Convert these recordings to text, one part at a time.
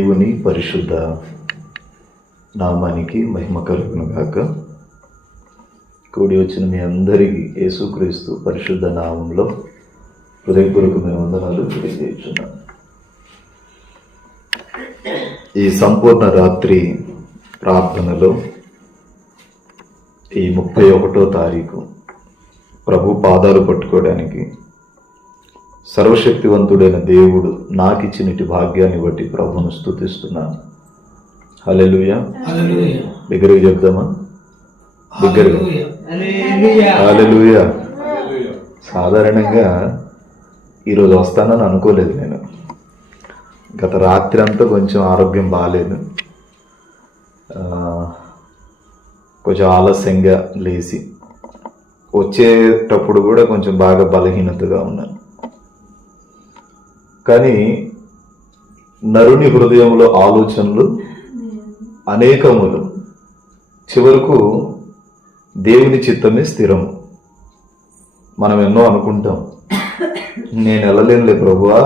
దేవుని పరిశుద్ధ నామానికి మహిమ కలుగును గాక. కూడి వచ్చిన మీ అందరికీ యేసుక్రీస్తు పరిశుద్ధ నామంలో హృదయపూర్వకమైన వందనాలు తెలియజేస్తున్నాను. ఈ సంపూర్ణ రాత్రి ప్రార్థనలో ఈ 31వ తారీఖు ప్రభు పాదాలు పట్టుకోవడానికి సర్వశక్తివంతుడైన దేవుడు నాకు ఇచ్చినటి భాగ్యాన్ని బట్టి ప్రభును స్తుతిస్తున్నాను. హల్లెలూయా. దగ్గరగా చెప్దామా? దగ్గరగా హల్లెలూయా. సాధారణంగా ఈరోజు వస్తానని అనుకోలేదు నేను. గత రాత్రి అంతా కొంచెం ఆరోగ్యం బాగాలేదు, కొంచెం ఆలస్యంగా లేచి వచ్చేటప్పుడు కూడా కొంచెం బాగా బలహీనతగా ఉన్నాను. కానీ నరుని హృదయంలో ఆలోచనలు అనేకములు, చివరకు దేవుని చిత్తమే స్థిరము. మనం ఎన్నో అనుకుంటాం, నేను వెళ్ళలేనులే ప్రభువా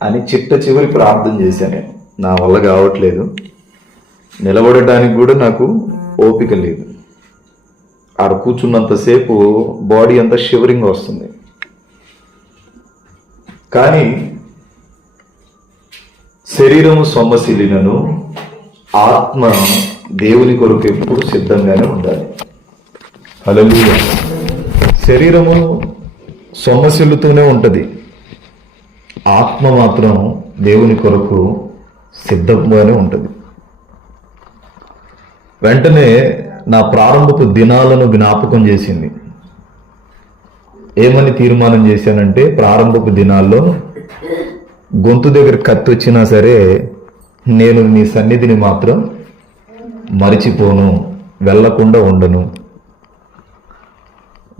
అని చిట్ట చివరి ప్రార్థన చేశాను. నా వల్ల కావట్లేదు, నిలబడటానికి కూడా నాకు ఓపిక లేదు. ఆడ కూర్చున్నంతసేపు బాడీ అంతా షివరింగ్ వస్తుంది. కానీ శరీరము సొమ్మసిలినను ఆత్మ దేవుని కొరకు ఎప్పుడు సిద్ధంగానే ఉండాలి. హల్లెలూయా. శరీరము సొమ్మసిల్లుతూనే ఉంటుంది, ఆత్మ మాత్రం దేవుని కొరకు సిద్ధంగానే ఉంటుంది. వెంటనే నా ప్రారంభపు దినాలను జ్ఞాపకం చేసింది. ఏమని తీర్మానం చేశానంటే, ప్రారంభపు దినాల్లో గొంతు దగ్గర కత్తి వచ్చినా సరే నేను నీ సన్నిధిని మాత్రం మరిచిపోను, వెళ్ళకుండా ఉండను.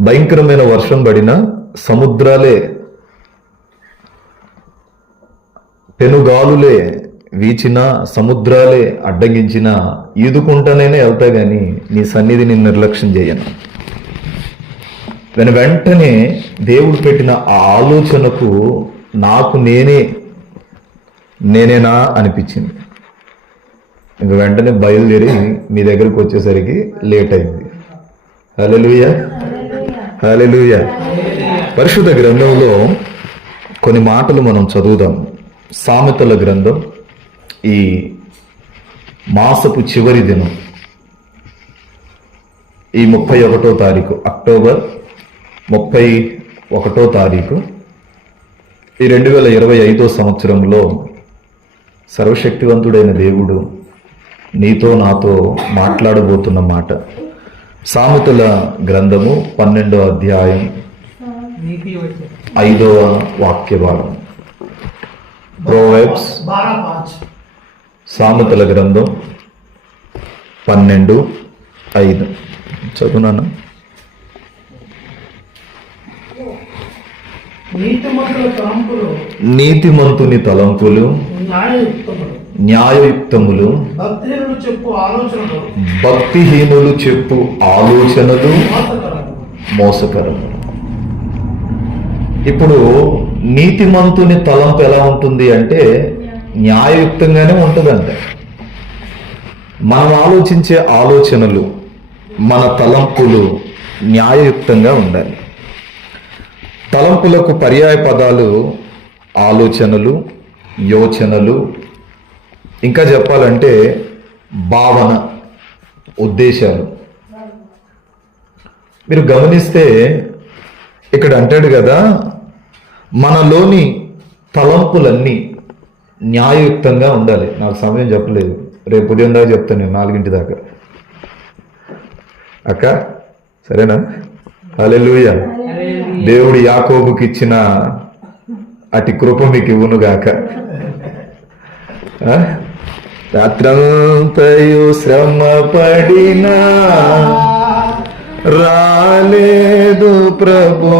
భయంకరమైన వర్షం పడిన, సముద్రాలే పెనుగాలులే వీచిన, సముద్రాలే అడ్డగించిన, ఈదుకుంటానైనా వెళ్తా కానీ నీ సన్నిధిని నిర్లక్ష్యం చేయను. వెంటనే దేవుడు పెట్టిన ఆ ఆలోచనకు నాకు నేనేనా అనిపించింది. ఇంక వెంటనే బయలుదేరి మీ దగ్గరకు వచ్చేసరికి లేట్ అయింది. హల్లెలూయా, హల్లెలూయా. పరిశుద్ధ గ్రంథంలో కొన్ని మాటలు మనం చదువుదాం. సామెతల గ్రంథం ఈ మాసపు చివరి దినం, ఈ 31వ తారీఖు, అక్టోబర్ 31వ తారీఖు, ఈ 2025 సంవత్సరంలో సర్వశక్తివంతుడైన దేవుడు నీతో నాతో మాట్లాడబోతున్న మాట. సామెతల గ్రంథము 12వ అధ్యాయం 5వ వాక్య భాగం. ప్రోవెర్బ్స్, సామెతల గ్రంథం 12:5 చదువునాను. నీతిమంతుని తలంపులు న్యాయయుక్తములు, భక్తిహీనులు చెప్పు ఆలోచనలు మోసకరము. ఇప్పుడు నీతిమంతుని తలంపు ఎలా ఉంటుంది అంటే న్యాయయుక్తంగానే ఉంటుందంట. మనం ఆలోచించే ఆలోచనలు, మన తలంపులు న్యాయయుక్తంగా ఉండాలి. తలంపులకు పర్యాయ పదాలు ఆలోచనలు, యోచనలు, ఇంకా చెప్పాలంటే భావన, ఉద్దేశాలు. మీరు గమనిస్తే ఇక్కడ అంటాడు కదా, మనలోని తలంపులన్నీ న్యాయయుక్తంగా ఉండాలి. నాకు సమయం చెప్పలేదు, రేపు ఉదయం దాకా చెప్తాను నేను, 4 దాకా. అక్క సరేనా? హల్లెలూయా. దేవుడు యాకోబుకి ఇచ్చిన అటి కృప మీకు ఇవ్వునుగాక. రాత్రంతయు శ్రమ పడినా రాలేదు ప్రభో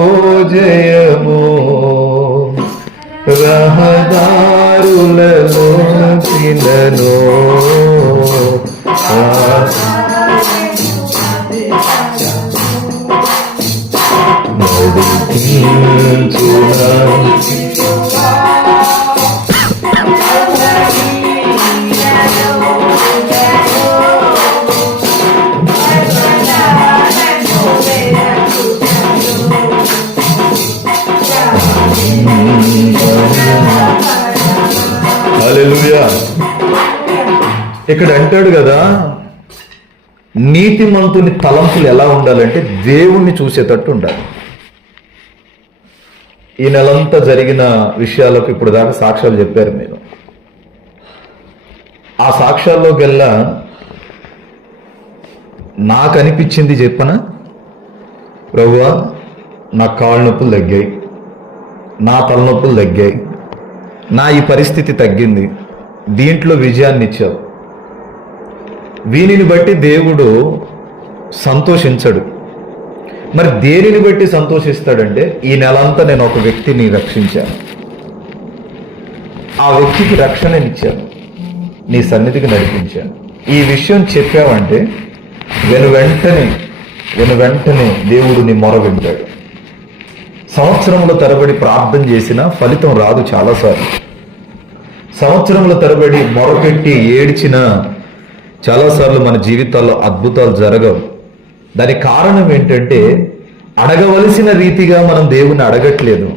జయము, రహదారులలో తినను నడిపించునా హల్లెలూయా. ఇక్కడ అంటాడు కదా, నీతిమంతుని తలంపులు ఎలా ఉండాలంటే దేవుణ్ణి చూసేటట్టు ఉండాలి. ఈ నెలంతా జరిగిన విషయాలకు ఇప్పుడు దాకా సాక్ష్యాలు చెప్పారు మీరు. ఆ సాక్ష్యాల్లోకెల్లా నాకు అనిపించింది చెప్పనా, ప్రభువా నా కాళ్ళ నొప్పులు తగ్గాయి, నా తలనొప్పులు తగ్గాయి, నా ఈ పరిస్థితి తగ్గింది, దీంట్లో విజయాన్ని ఇచ్చావు. వీనిని బట్టి దేవుడు సంతోషించడు. మరి దేనిని బట్టి సంతోషిస్తాడంటే, ఈ నెలంతా నేను ఒక వ్యక్తిని రక్షించాను, ఆ వ్యక్తికి రక్షణనిచ్చాను, నీ సన్నిధికి నడిపించాను. ఈ విషయం చెప్పావంటే వెను వెంటనే దేవుడు నీ మొర వింటాడు. సంవత్సరముల తరబడి ప్రార్థన చేసినా ఫలితం రాదు. చాలాసార్లు సంవత్సరముల తరబడి మొరపెట్టి ఏడ్చినా చాలాసార్లు మన జీవితాల్లో అద్భుతాలు జరగవు. దానికి కారణం ఏంటంటే, అడగవలసిన రీతిగా మనం దేవుణ్ణి అడగట్లేదు,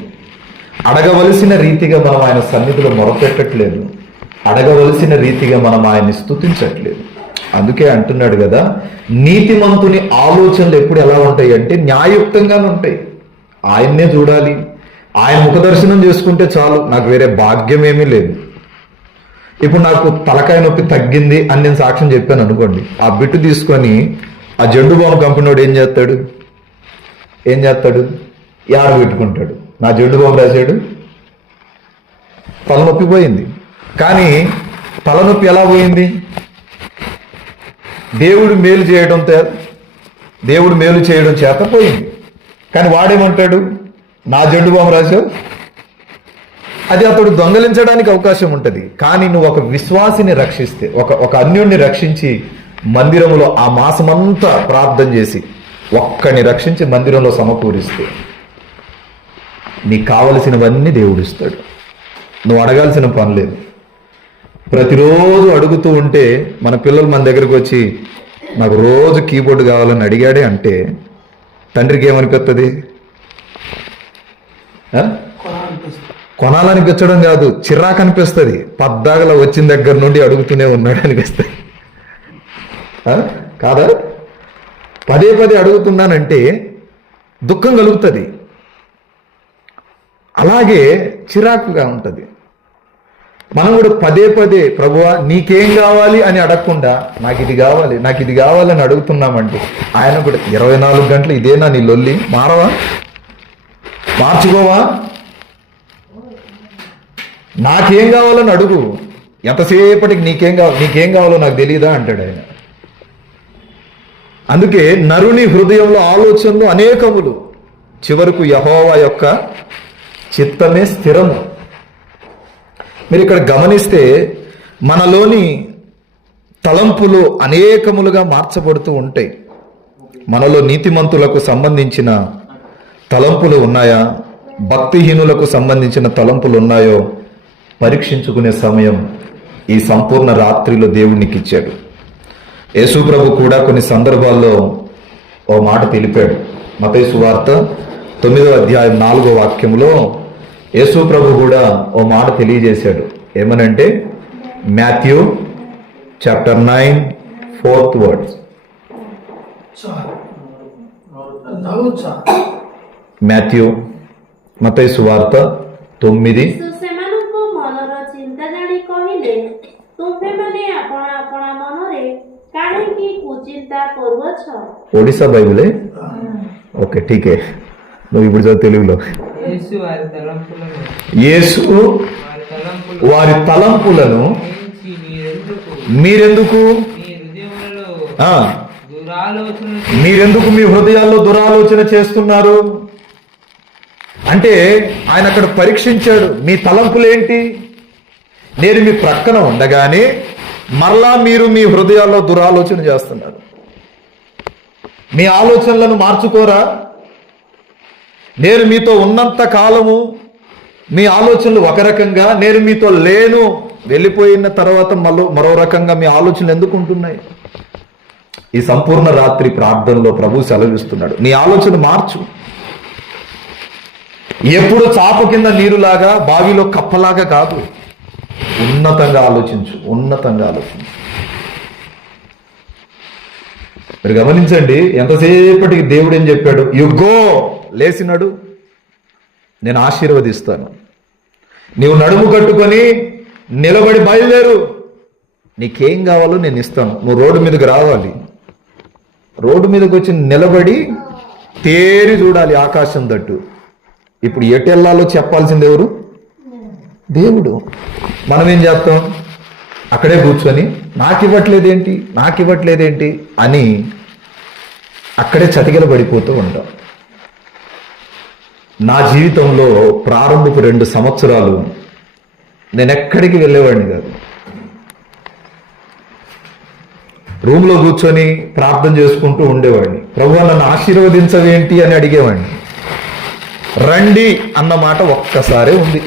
అడగవలసిన రీతిగా మనం ఆయన సన్నిధిలో మొరపెట్టట్లేదు, అడగవలసిన రీతిగా మనం ఆయన్ని స్తుతించట్లేదు. అందుకే అంటున్నాడు కదా, నీతిమంతుని ఆలోచనలు ఎప్పుడు ఎలా ఉంటాయి అంటే న్యాయయుక్తంగానే ఉంటాయి. ఆయన్నే చూడాలి, ఆయన ముఖదర్శనం చేసుకుంటే చాలు, నాకు వేరే భాగ్యం ఏమీ లేదు. ఇప్పుడు నాకు తలకాయ నొప్పి తగ్గింది అని నేను సాక్ష్యం చెప్పాను అనుకోండి, ఆ బిట్టు తీసుకొని ఆ జండు బాంబు కంపెనీ వాడు ఏం చేస్తాడు, యాడ పెట్టుకుంటాడు. నా జండు బాంబు రాశాడు, తలనొప్పి పోయింది. కానీ తలనొప్పి ఎలా పోయింది? దేవుడు మేలు చేయడం చేత పోయింది. కానీ వాడేమంటాడు, నా జండు బాంబు రాశావు. అది అతడు దొంగలించడానికి అవకాశం ఉంటుంది. కానీ నువ్వు ఒక విశ్వాసిని రక్షిస్తే, ఒక అన్యుణ్ణి రక్షించి మందిరంలో ఆ మాసమంతా ప్రార్థన చేసి ఒక్కడిని రక్షించి మందిరంలో సమకూరిస్తే నీకు కావలసినవన్నీ దేవుడు ఇస్తాడు. నువ్వు అడగాల్సిన పని లేదు. ప్రతిరోజు అడుగుతూ ఉంటే, మన పిల్లలు మన దగ్గరకు వచ్చి నాకు రోజు కీబోర్డు కావాలని అడిగాడే అంటే తండ్రికి ఏమనిపిస్తుంది? కొనాలనిపించడం కాదు, చిరాకు అనిపిస్తుంది. పద్దాగల వచ్చిన దగ్గర నుండి అడుగుతూనే ఉన్నాడు అనిపిస్తుంది కాదా? పదే అడుగుతున్నానంటే దుఃఖం కలుగుతుంది, అలాగే చిరాకుగా ఉంటుంది. మనం కూడా పదే ప్రభువా నీకేం కావాలి అని అడగకుండా నాకు ఇది కావాలని అడుగుతున్నామంటే ఆయన కూడా 24 గంటలు ఇదేనా నీ లొల్లి? మార్చుకోవా? నాకేం కావాలని అడుగు, ఎంతసేపటికి నీకేం కావాలో నాకు తెలియదా అంటాడు ఆయన. అందుకే నరుని హృదయంలో ఆలోచనలు అనేకములు, చివరకు యెహోవా యొక్క చిత్తమే స్థిరము. మీరు ఇక్కడ గమనిస్తే మనలోని తలంపులు అనేకములుగా మార్చబడుతూ ఉంటాయి. మనలో నీతిమంతులకు సంబంధించిన తలంపులు ఉన్నాయా, భక్తిహీనులకు సంబంధించిన తలంపులు ఉన్నాయో పరీక్షించుకునే సమయం ఈ సంపూర్ణ రాత్రిలో దేవునికి ఇచ్చాడు. యేసు ప్రభు కూడా కొన్ని సందర్భాల్లో ఓ మాట తెలిపాడు. మత్తయి సువార్త 9వ అధ్యాయం 4వ వాక్యంలో యేసు ప్రభు కూడా ఓ మాట తెలియజేశాడు. ఏమనంటే Matthew chapter 9 4th words. Matthew మత్తయి సువార్త 9 ఒడిశా బైబులే? ఓకే, ఠీకే. నువ్వు ఇప్పుడు చదువు తెలుగులో. యేసు వారి తలంపులను మీరెందుకు మీ హృదయాల్లో దురాలోచన చేస్తున్నారు అంటే ఆయన అక్కడ పరీక్షించాడు. మీ తలంపులేంటి? నేను మీ ప్రక్కన ఉండగానే మరలా మీరు మీ హృదయాల్లో దురాలోచన చేస్తున్నారు. మీ ఆలోచనలను మార్చుకోరా? నేను మీతో ఉన్నంత కాలము మీ ఆలోచనలు ఒక రకంగా, నేను మీతో లేను వెళ్ళిపోయిన తర్వాత మరో రకంగా మీ ఆలోచనలు ఎందుకు ఉంటున్నాయి? ఈ సంపూర్ణ రాత్రి ప్రార్థనలో ప్రభు సెలవిస్తున్నాడు, నీ ఆలోచన మార్చు. ఎప్పుడు చాప కింద నీరులాగా, బావిలో కప్పలాగా కాదు. ఉన్నతంగా ఆలోచించు, ఉన్నతంగా ఆలోచించు. మీరు గమనించండి, ఎంతసేపటికి దేవుడు ఏం చెప్పాడు? యు గో, లేచినాడు, నేను ఆశీర్వదిస్తాను. నీవు నడుము కట్టుకొని నిలబడి బయలుదేరు, నీకేం కావాలో నేను ఇస్తాను. నువ్వు రోడ్డు మీదకి రావాలి, రోడ్డు మీదకి వచ్చి నిలబడి తేరి చూడాలి ఆకాశం తట్టు. ఇప్పుడు ఎటు వెళ్ళాలో చెప్పాల్సింది ఎవరు? దేవుడు. మనం ఏం చేస్తాం? అక్కడే కూర్చొని నాకు ఇవ్వట్లేదేంటి అని అక్కడే చతికిల పడిపోతూ ఉంటాం. నా జీవితంలో ప్రారంభపు 2 సంవత్సరాలు నేను ఎక్కడికి వెళ్ళేవాడిని కాదు. రూమ్లో కూర్చొని ప్రార్థన చేసుకుంటూ ఉండేవాడిని. ప్రభువా నన్ను ఆశీర్వదించవేంటి అని అడిగేవాడిని. రండి అన్న మాట ఒక్కసారే ఉంది.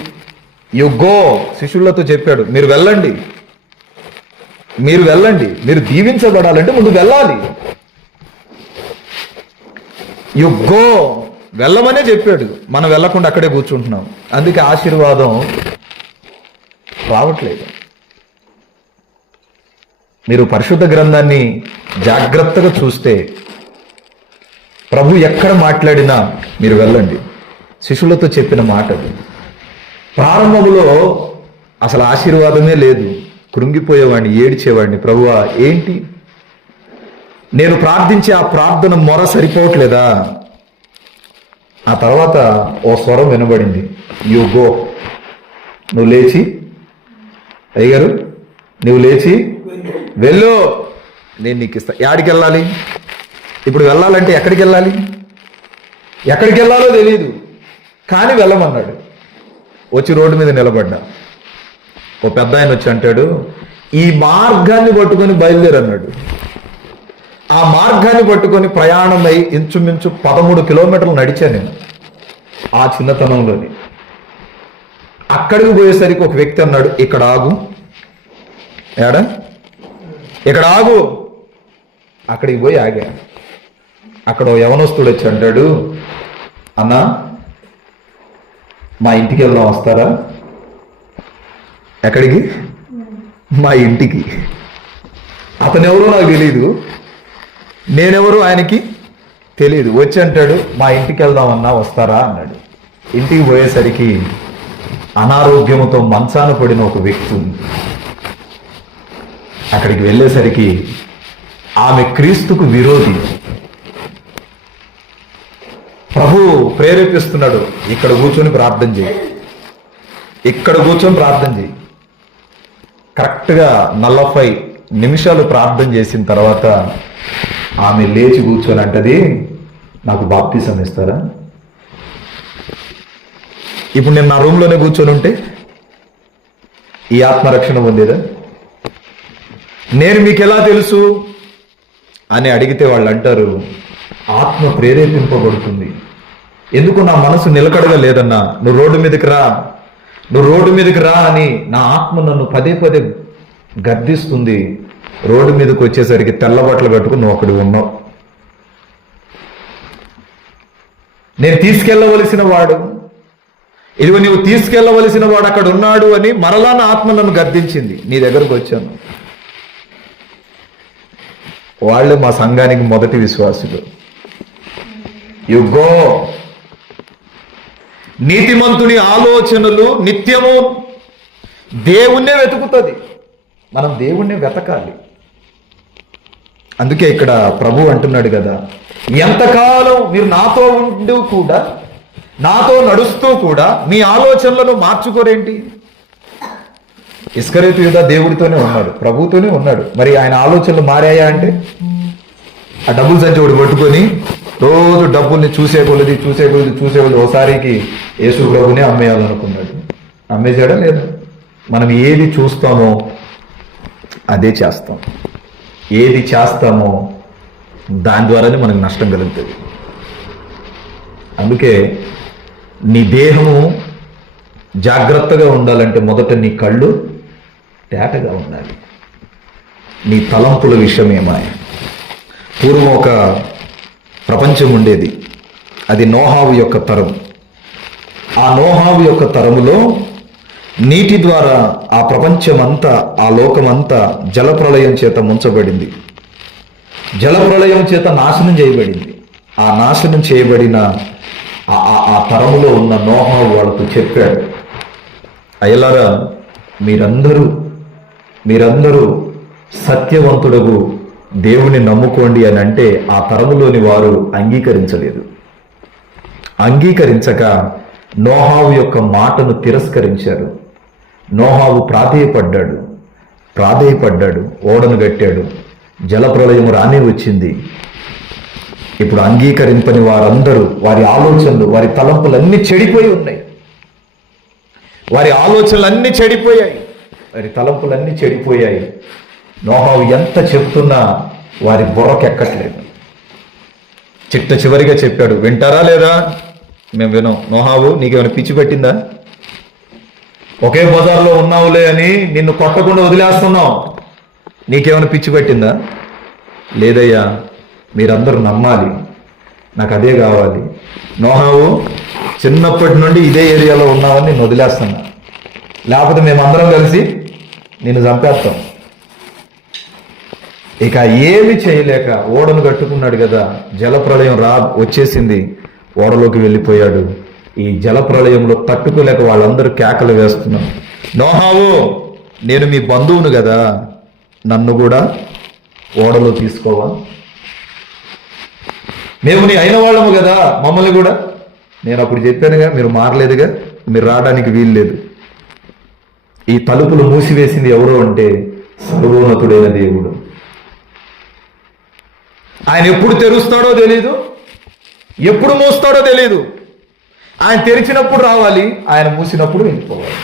యు గో, శిష్యులతో చెప్పాడు, మీరు వెళ్ళండి, మీరు దీవించబడాలంటే ముందు వెళ్ళాలి. యు గో, వెళ్ళమనే చెప్పాడు. మనం వెళ్ళకుండా అక్కడే కూర్చుంటున్నాం. అందుకే ఆశీర్వాదం రావట్లేదు. మీరు పరిశుద్ధ గ్రంథాన్ని జాగ్రత్తగా చూస్తే ప్రభు ఎక్కడ మాట్లాడినా మీరు వెళ్ళండి. శిష్యులతో చెప్పిన మాట ప్రారంభంలో అసలు ఆశీర్వాదమే లేదు. కృంగిపోయేవాడిని, ఏడ్చేవాడిని. ప్రభువా ఏంటి, నేను ప్రార్థించే ఆ ప్రార్థన మొర సరిపోవట్లేదా? ఆ తర్వాత ఓ స్వరం వినబడింది, యు గో, నువ్వు లేచి, అయ్యగారు నువ్వు లేచి వెళ్ళు, నేను నీకు ఇస్తా. యాడికి వెళ్ళాలి? ఇప్పుడు వెళ్ళాలంటే ఎక్కడికి వెళ్ళాలో తెలియదు, కానీ వెళ్ళమన్నాడు. వచ్చి రోడ్డు మీద నిలబడ్డా. ఓ పెద్ద ఆయన వచ్చి అంటాడు, ఈ మార్గాన్ని పట్టుకొని బయలుదేరన్నాడు. ఆ మార్గాన్ని పట్టుకొని ప్రయాణమై ఇంచుమించు 13 కిలోమీటర్లు నడిచాను నేను ఆ చిన్నతనంలోని. అక్కడికి పోయేసరికి ఒక వ్యక్తి అన్నాడు, ఇక్కడ ఆగు. ఇక్కడ ఆగు. అక్కడికి పోయి ఆగా. అక్కడ యవనస్తుడు వచ్చి అంటాడు, అన్నా మా ఇంటికి వెళ్దాం, వస్తారా? ఎక్కడికి? మా ఇంటికి. అతను ఎవరో నాకు తెలియదు, నేనెవరో ఆయనకి తెలియదు. వచ్చి అంటాడు, మా ఇంటికి వెళ్దామన్నా, వస్తారా అన్నాడు. ఇంటికి పోయేసరికి అనారోగ్యంతో మంచాన పడిన ఒక వ్యక్తి ఉంది. అక్కడికి వెళ్ళేసరికి ఆమె క్రీస్తుకు విరోధి. ప్రభు ప్రేరేపిస్తున్నాడు, ఇక్కడ కూర్చొని ప్రార్థన చేయి. కరెక్ట్గా 40 నిమిషాలు ప్రార్థన చేసిన తర్వాత ఆమె లేచి కూర్చొని అంటది, నాకు బాప్తిసం ఇస్తారా? ఇప్పుడు నేను నా రూమ్లోనే కూర్చొని ఉంటే ఈ ఆత్మరక్షణ పొందేదా? నేను మీకు ఎలా తెలుసు అని అడిగితే వాళ్ళు అంటారు, ఆత్మ ప్రేరేపింపబడుతుంది. ఎందుకు నా మనసు నిలకడగా లేదన్నా, నువ్వు రోడ్డు మీదకి రా అని నా ఆత్మ నన్ను పదే గద్దిస్తుంది. రోడ్డు మీదకి వచ్చేసరికి తెల్ల బట్టలు కట్టుకుని నువ్వు అక్కడ ఉన్నావు. నేను తీసుకెళ్ళవలసిన వాడు, ఇదిగో నువ్వు తీసుకెళ్ళవలసిన వాడు అక్కడ ఉన్నాడు అని మరలా నా ఆత్మ నన్ను గద్దించింది. నీ దగ్గరకు వచ్చాను. వాళ్ళే మా సంఘానికి మొదటి విశ్వాసులు. You go. నీతిమంతుని ఆలోచనలు నిత్యము దేవుణ్ణే వెతుకుతుంది. మనం దేవుణ్ణే వెతకాలి. అందుకే ఇక్కడ ప్రభు అంటున్నాడు కదా, ఎంతకాలం మీరు నాతో ఉంటూ కూడా, నాతో నడుస్తూ కూడా మీ ఆలోచనలను మార్చుకోరేంటి? ఇస్కరియోతు యూదా దేవుడితోనే ఉన్నాడు, ప్రభుతోనే ఉన్నాడు. మరి ఆయన ఆలోచనలు మారాయా అంటే, ఆ డబ్బులు సంచి ఒకటి పట్టుకొని రోజు డబ్బుల్ని చూసే కొలది ఓసారికి యేసు ప్రభునే అమ్మేయాలనుకున్నాడు. అమ్మేశాడా లేదా? మనం ఏది చూస్తామో అదే చేస్తాం. ఏది చేస్తామో దాని ద్వారానే మనకు నష్టం కలుగుతుంది. అందుకే నీ దేహము జాగ్రత్తగా ఉండాలంటే మొదట నీ కళ్ళు తేటగా ఉండాలి. నీ తలంపుల విషయమేమాయ. పూర్వం ఒక ప్రపంచం ఉండేది, అది నోహావు యొక్క తరం. ఆ నోహావు యొక్క తరములో నీటి ద్వారా ఆ ప్రపంచమంతా, ఆ లోకమంతా జలప్రళయం చేత ముంచబడింది. జలప్రళయం చేత నాశనం చేయబడింది. ఆ నాశనం చేయబడిన ఆ తరములో ఉన్న నోహా వాళ్ళకు చెప్పాడు, అయ్యలారా, మీరందరూ సత్యవంతుడగు దేవుని నమ్ముకోండి అని అంటే ఆ తరములోని వారు అంగీకరించక నోహావు యొక్క మాటను తిరస్కరించారు. నోహావు ప్రాధేయపడ్డాడు, ఓడను కట్టాడు, జలప్రళయం రానే వచ్చింది. ఇప్పుడు అంగీకరింపని వారందరూ, వారి ఆలోచనలు, వారి తలంపులన్నీ చెడిపోయి ఉన్నాయి. వారి ఆలోచనలన్నీ చెడిపోయాయి, వారి తలంపులన్నీ చెడిపోయాయి. నోహావు ఎంత చెప్తున్నా వారి బుర్రకెక్కట్లేదు. చివరిగా చెప్పాడు, వింటారా లేదా? మేము వినం. నోహావు, నీకేమైనా పిచ్చి పట్టిందా? ఒకే బజార్లో ఉన్నావులే అని నిన్ను కొట్టకుండా వదిలేస్తున్నావు, నీకేమైనా పిచ్చి పట్టిందా? లేదయ్యా, మీరందరూ నమ్మాలి, నాకు అదే కావాలి. నోహావు, చిన్నప్పటి నుండి ఇదే ఏరియాలో ఉన్నావని నేను వదిలేస్తున్నా, లేకపోతే మేమందరం కలిసి నిన్ను చంపేస్తాం. ఇక ఏమి చేయలేక ఓడను కట్టుకున్నాడు కదా, జలప్రళయం వచ్చేసింది, ఓడలోకి వెళ్ళిపోయాడు. ఈ జలప్రళయంలో తట్టుకోలేక వాళ్ళందరూ కేకలు వేస్తున్నారు, నోహావు, నేను మీ బంధువును కదా, నన్ను కూడా ఓడలో తీసుకోవా? మేము నీ అయిన వాళ్ళము కదా, మమ్మల్ని కూడా. నేను అప్పుడు చెప్పానుగా, మీరు మారలేదుగా, మీరు రావడానికి వీలు లేదు. ఈ తలుపులు మూసివేసింది ఎవరో అంటే సర్వోన్నతుడైన దేవుడు. ఆయన ఎప్పుడు తెరుస్తాడో తెలీదు, ఎప్పుడు మూస్తాడో తెలీదు. ఆయన తెరిచినప్పుడు రావాలి, ఆయన మూసినప్పుడు వెళ్ళిపోవాలి.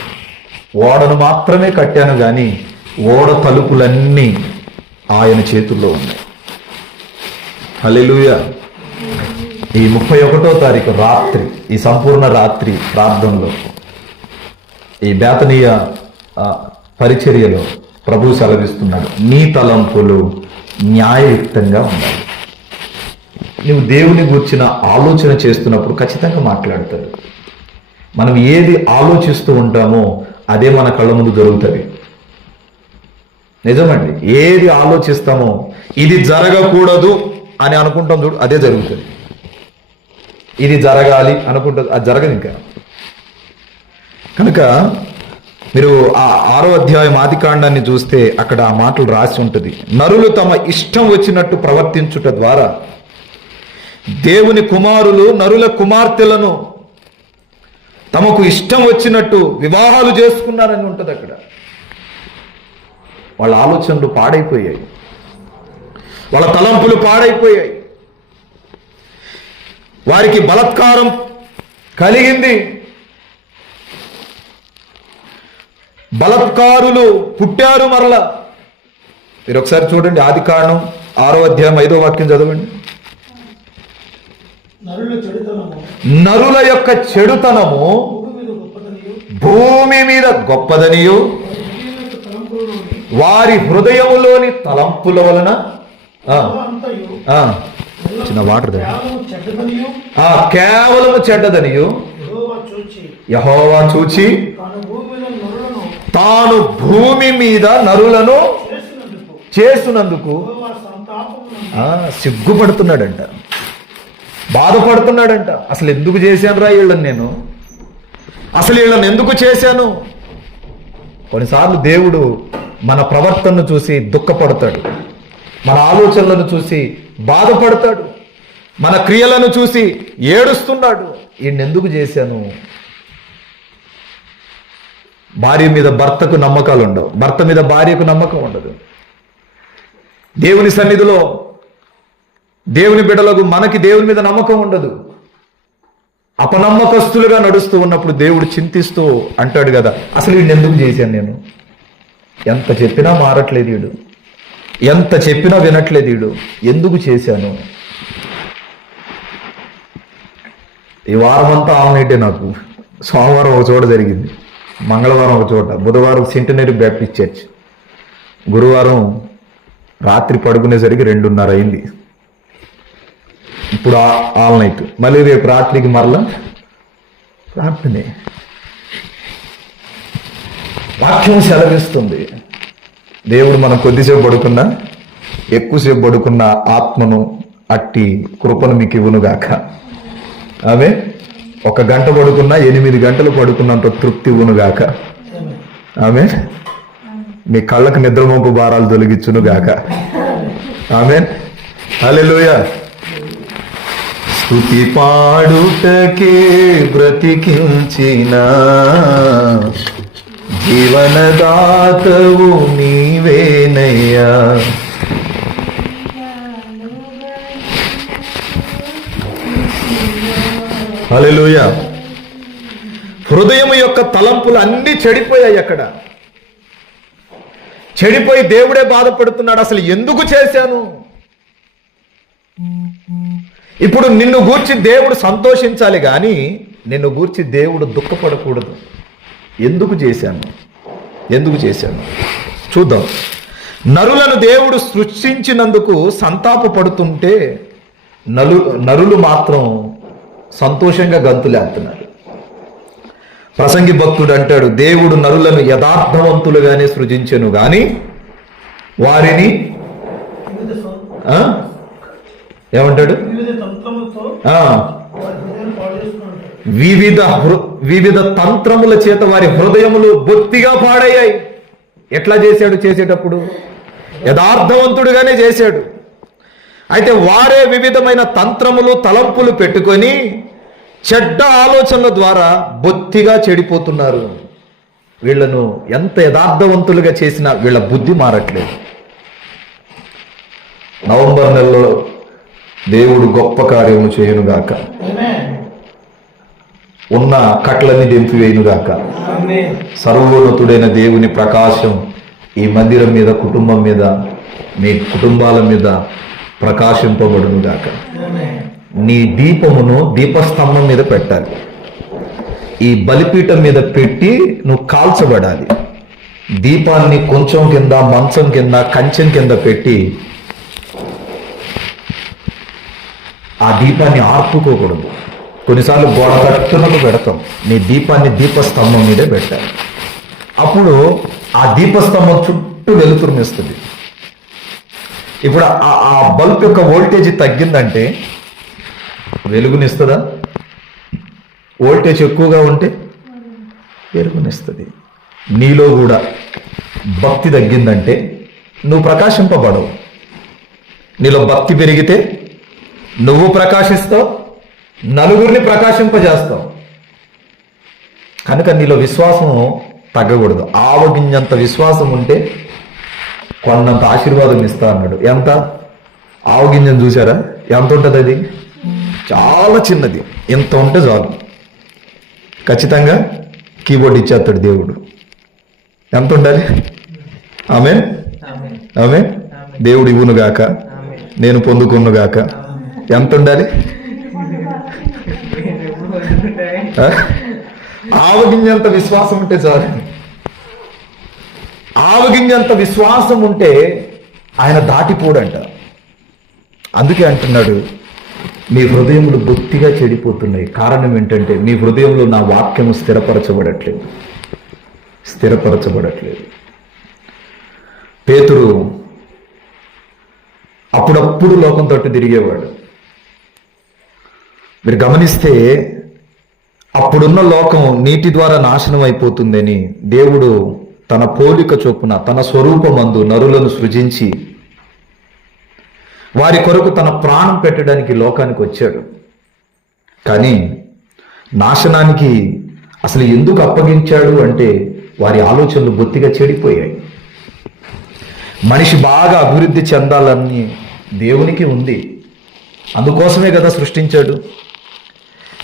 ఓడను మాత్రమే కట్టాను కానీ ఓడ తలుపులన్నీ ఆయన చేతుల్లో ఉన్నాయి. హల్లెలూయా. ఈ 31వ తారీఖు రాత్రి, ఈ సంపూర్ణ రాత్రి ప్రార్థనలో, ఈ బేతనీయ పరిచర్యలో ప్రభు సెలవిస్తున్నాడు, నీ తలంపులు న్యాయయుక్తంగా ఉండాలి. నువ్వు దేవుని గురించిన ఆలోచన చేస్తున్నప్పుడు ఖచ్చితంగా మాట్లాడతాడు. మనం ఏది ఆలోచిస్తూ ఉంటామో అదే మన కళ్ళ ముందు దొరుకుతుంది. నిజమండి, ఏది ఆలోచిస్తామో ఇది జరగకూడదు అని అనుకుంటాం చూడు, అదే జరుగుతుంది. ఇది జరగాలి అనుకుంటుంది, అది జరగదు ఇంకా. కనుక మీరు ఆ 6వ అధ్యాయం ఆదికాండాన్ని చూస్తే అక్కడ ఆ మాటలు రాసి ఉంటుంది, నరులు తమ ఇష్టం వచ్చినట్టు ప్రవర్తించుట ద్వారా దేవుని కుమారులు నరుల కుమార్తెలను తమకు ఇష్టం వచ్చినట్టు వివాహాలు చేసుకున్నారని ఉంటుంది అక్కడ. వాళ్ళ ఆలోచనలు పాడైపోయాయి, వాళ్ళ తలంపులు పాడైపోయాయి, వారికి బలాత్కారం కలిగింది. బలాత్కారులు పుట్టారు మరలా. మీరు ఒకసారి చూడండి, ఆదికాండం 6వ అధ్యాయం 5వ వాక్యం చదవండి. నరుల యొక్క చెడుతనము భూమి మీద గొప్పదనియు వారి హృదయములోని తలంపుల వలన చిన్న వాటర్ కేవలము చెడ్డదనియు యెహోవా చూచి తాను భూమి మీద నరులను చేసినందుకు సిగ్గుపడుతున్నాడంట, బాధపడుతున్నాడంట. అసలు ఎందుకు చేశాను రా వీళ్ళని, నేను అసలు వీళ్ళని ఎందుకు చేశాను? కొన్నిసార్లు దేవుడు మన ప్రవర్తనను చూసి దుఃఖపడతాడు, మన ఆలోచనలను చూసి బాధపడతాడు, మన క్రియలను చూసి ఏడుస్తున్నాడు. ఈయన ఎందుకు చేశాను? భార్య మీద భర్తకు నమ్మకాలు ఉండవు, భర్త మీద భార్యకు నమ్మకం ఉండదు. దేవుని సన్నిధిలో దేవుని బిడ్డలకు మనకి దేవుని మీద నమ్మకం ఉండదు. అపనమ్మకస్తులుగా నడుస్తూ ఉన్నప్పుడు దేవుడు చింతిస్తూ అంటాడు కదా, అసలు వీడిని ఎందుకు చేశాను నేను? ఎంత చెప్పినా మారట్లేదు వీడు, ఎంత చెప్పినా వినట్లేదు వీడు, ఎందుకు చేశాను? ఈ వారం అంతా ఆల్నైటే నాకు. సోమవారం ఒక చోట జరిగింది, మంగళవారం ఒక చోట, బుధవారం సెంటినరీ బ్యాప్టిస్ట్ చర్చ్, గురువారం రాత్రి పడుకునేసరికి 2:30 అయింది. ఇప్పుడు ఆల్ నైట్, మళ్ళీ రేపు రాత్రికి మరలా ప్రార్థనే. వాక్యం సెలవిస్తుంది. దేవుడు మనం కొద్దిసేపు పడుకున్నా ఎక్కువసేపు పడుకున్న ఆత్మను అట్టి కృపను మీకు ఇవ్వునుగాక. ఆమె 1 గంట పడుకున్నా 8 గంటలు పడుకున్నంత తృప్తి ఇవ్వునుగాక. ఆమె మీ కళ్ళకు నిద్రమోపు భారాలు తొలగించునుగాక. ఆమె హల్లెలూయా. స్తుతి పాడుటకే బ్రతికించిన జీవనదాతవు నీవేనయ్యా. హల్లెలూయా. హృదయం యొక్క తలంపులు అన్నీ చెడిపోయాయి. అక్కడ చెడిపోయి దేవుడే బాధపడుతున్నాడు. అసలు ఎందుకు చేశాను? ఇప్పుడు నిన్ను గూర్చి దేవుడు సంతోషించాలి కానీ నిన్ను గూర్చి దేవుడు దుఃఖపడకూడదు. ఎందుకు చేశాను చూద్దాం. నరులను దేవుడు సృష్టించినందుకు సంతాపపడుతుంటే నరులు మాత్రం సంతోషంగా గంతులేస్తున్నారు. ప్రసంగి భక్తుడు అంటాడు, దేవుడు నరులను యథార్థవంతులుగానే సృజించెను గాని వారిని ఏమంటాడు, వివిధ తంత్రముల చేత వారి హృదయములు బొత్తిగా పాడయ్యాయి. ఎట్లా చేసేటప్పుడు యథార్థవంతుడుగానే చేశాడు. అయితే వారే వివిధమైన తంత్రములు తలంపులు పెట్టుకొని చెడ్డ ఆలోచనల ద్వారా బొత్తిగా చెడిపోతున్నారు. వీళ్ళను ఎంత యథార్థవంతులుగా చేసినా వీళ్ళ బుద్ధి మారట్లేదు. నవంబర్ నెలలో దేవుడు గొప్ప కార్యము చేయునుగాక. ఉన్న కట్లన్నీ దింపివేయునుగాక. సర్వోన్నతుడైన దేవుని ప్రకాశం ఈ మందిరం మీద, కుటుంబం మీద, మీ కుటుంబాల మీద ప్రకాశింపబడునుగాక. నీ దీపమును దీపస్తంభం మీద పెట్టాలి. ఈ బలిపీఠం మీద పెట్టి నువ్వు కాల్చబడాలి. దీపాన్ని కొంచెం కింద, మంచం కింద, కంచెం కింద పెట్టి ఆ దీపాన్ని ఆర్పుకోకూడదు. కొన్నిసార్లు గోడ కట్టునకు పెడతాం. నీ దీపాన్ని దీపస్తంభం మీదే పెట్టాలి. అప్పుడు ఆ దీపస్తంభం చుట్టూ వెలుతురునిస్తుంది. ఇప్పుడు ఆ బల్బ్ యొక్క వోల్టేజ్ తగ్గిందంటే వెలుగునిస్తుందా? వోల్టేజ్ ఎక్కువగా ఉంటే వెలుగునిస్తుంది. నీలో కూడా భక్తి తగ్గిందంటే నువ్వు ప్రకాశింపబడవు. నీలో భక్తి పెరిగితే నువ్వు ప్రకాశిస్తావు, నలుగురిని ప్రకాశింపజేస్తావు. కనుక నీలో విశ్వాసం తగ్గకూడదు. ఆవగింజంత విశ్వాసం ఉంటే కొన్నంత ఆశీర్వాదం ఇస్తా అన్నాడు. ఎంత? ఆవగింజను చూసారా ఎంత ఉంటుంది? అది చాలా చిన్నది. ఎంత ఉంటే చాలు, ఖచ్చితంగా కీబోర్డ్ ఇచ్చేస్తాడు దేవుడు. ఎంత ఉండాలి? ఆమేన్, ఆమేన్. దేవుడు ఇవ్వునుగాక, నేను పొందుకునుగాక. ఎంత ఉండాలి? ఆవగింజంత విశ్వాసం ఉంటే చాలు. ఆవగింజంత విశ్వాసం ఉంటే ఆయన దాటిపోడంట. అందుకే అంటున్నాడు, మీ హృదయములు బొత్తిగా చెడిపోతున్నాయి. కారణం ఏంటంటే మీ హృదయంలో నా వాక్యము స్థిరపరచబడట్లేదు. పేతురు అప్పుడప్పుడు లోకం తట్టు తిరిగేవాడు. మీరు గమనిస్తే అప్పుడున్న లోకం నీటి ద్వారా నాశనం అయిపోతుందని దేవుడు తన పోలిక చొప్పున తన స్వరూపమందు నరులను సృజించి వారి కొరకు తన ప్రాణం పెట్టడానికి లోకానికి వచ్చాడు. కానీ నాశనానికి అసలు ఎందుకు అప్పగించాడు అంటే వారి ఆలోచనలు బొత్తిగా చెడిపోయాయి. మనిషి బాగా అభివృద్ధి చెందాలని దేవునికి ఉంది. అందుకోసమే కదా సృష్టించాడు.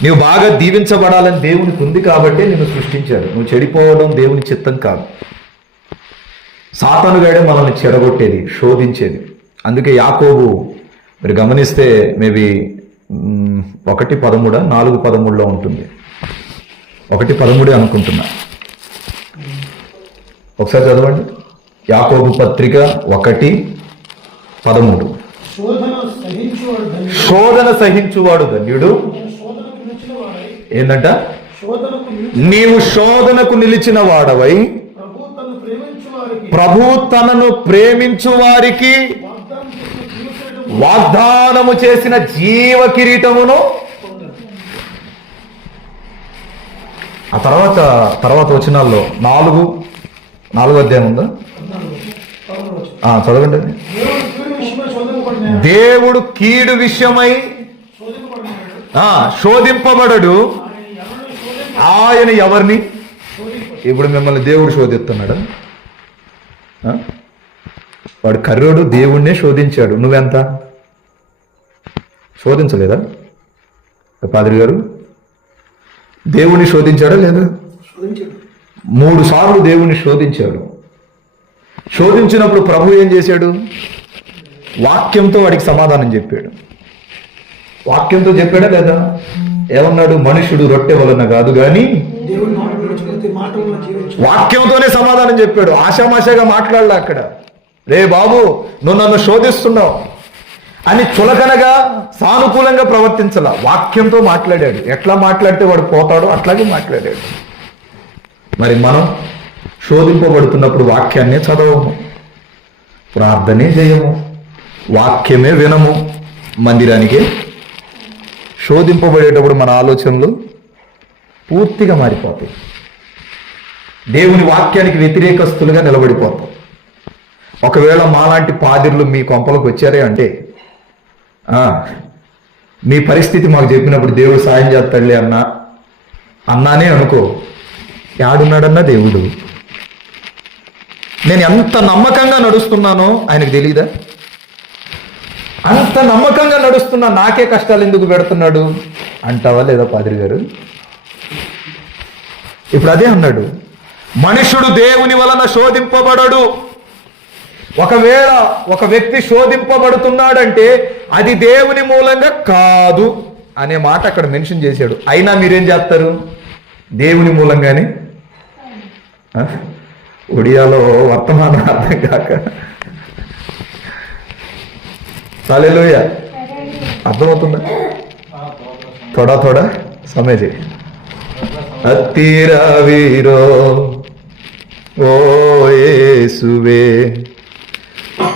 నీవు బాగా దీవించబడాలని దేవునికి ఉంది కాబట్టి నిన్ను సృష్టించాడు. నువ్వు చెడిపోవడం దేవుని చిత్తం కాదు. సాతానుగాడే మనల్ని చెడగొట్టేది, శోధించేది. అందుకే యాకోబు మీరు గమనిస్తే మేబీ 1:13 4:13 ఉంటుంది. 1:13 అనుకుంటున్నా. ఒకసారి చదవండి. యాకోబు పత్రిక 1:13. శోధన సహించువాడు ధన్యుడు. ఏంటంట? నీవు శోధనకు నిలిచిన వాడవై ప్రభు తనను ప్రేమించు వారికి వాగ్దానము చేసిన జీవ కిరీటమును. ఆ తర్వాత వచనాల్లో 4 అధ్యాయం ఉందా? చదవండి. దేవుడు కీడు విషయమై శోధింపబడడు. ఆయన ఎవరిని? ఇప్పుడు మిమ్మల్ని దేవుడు శోధిస్తున్నాడు. వాడు కర్రోడు దేవుణ్ణే శోధించాడు. నువ్వెంత శోధించలేదా పాదిరి గారు? దేవుణ్ణి శోధించాడా లేదా? 3 సార్లు దేవుణ్ణి శోధించాడు. శోధించినప్పుడు ప్రభు ఏం చేశాడు? వాక్యంతో వాడికి సమాధానం చెప్పాడు. వాక్యంతో చెప్పాడా లేదా? ఏమన్నాడు? మనుషుడు రొట్టె వలన కాదు కానీ వాక్యంతోనే సమాధానం చెప్పాడు. ఆషామాషాగా మాట్లాడలే అక్కడ. రే బాబు, నువ్వు నన్ను శోధిస్తున్నావు అని చులకనగా సానుకూలంగా ప్రవర్తించాల. వాక్యంతో మాట్లాడాడు. ఎట్లా మాట్లాడితే వాడు పోతాడో అట్లాగే మాట్లాడాడు. మరి మనం శోధింపబడుతున్నప్పుడు వాక్యాన్నే చదవము, ప్రార్థనే చేయము, వాక్యమే వినము, మందిరానికి. శోధింపబడేటప్పుడు మన ఆలోచనలు పూర్తిగా మారిపోతాయి. దేవుని వాక్యానికి వ్యతిరేకస్తులుగా నిలబడిపోతాం. ఒకవేళ మాలాంటి పాదిర్లు మీ కొంపలకు వచ్చారే అంటే మీ పరిస్థితి మాకు చెప్పినప్పుడు దేవుడు సాయం చేస్తాడులే అన్నానే అనుకో. యాడున్నాడన్నా దేవుడు. నేను ఎంత నమ్మకంగా నడుస్తున్నానో ఆయనకు తెలీదా? అంత నమ్మకంగా నడుస్తున్నా నాకే కష్టాలు ఎందుకు పెడుతున్నాడు అంటావా లేదా పాదిరి గారు? ఇప్పుడు అదే అన్నాడు, మనుషుడు దేవుని వలన శోధింపబడడు. ఒకవేళ ఒక వ్యక్తి శోధింపబడుతున్నాడంటే అది దేవుని మూలంగా కాదు అనే మాట అక్కడ మెన్షన్ చేశాడు. అయినా మీరేం చేస్తారు? దేవుని మూలంగానే. ఒడియాలో వర్తమానం అర్థం కాక హల్లెలూయా అర్థమవుతుందా? थोड़ा समय जे ಹತ್ತಿರ ವೀರೋ ಓ ಯೇಸುವೆ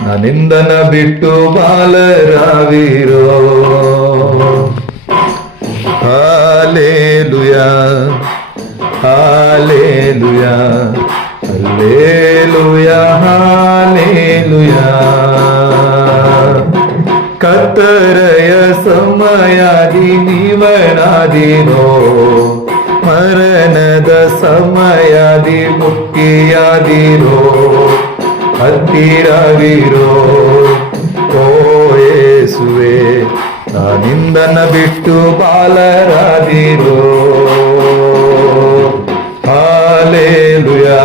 ನನ್ನಿಂದನ ಬಿಟ್ಟು ಬಾಲರಾವಿರೋ ಹಾಲೆಲೂಯಾ ಹಾಲೆಲೂಯಾ ಹಾಲೆಲೂಯಾ ಹಾಲೆಲೂಯಾ ಕತ್ತರೆಯ ಸಮಯಾದಿ ನೀವನಾದಿನೋ ಮರಣದ ಸಮಯಾದಿ ಮುಕ್ತಿಯಾದಿರೋ ಹತ್ತಿರವಿರೋ ಓ ಯೇಸುವೆ ನಾನಿಂದನ ಬಿಟ್ಟು ಬಾಲರಾದಿರೋ ಹಾಲೆಲೂಯಾ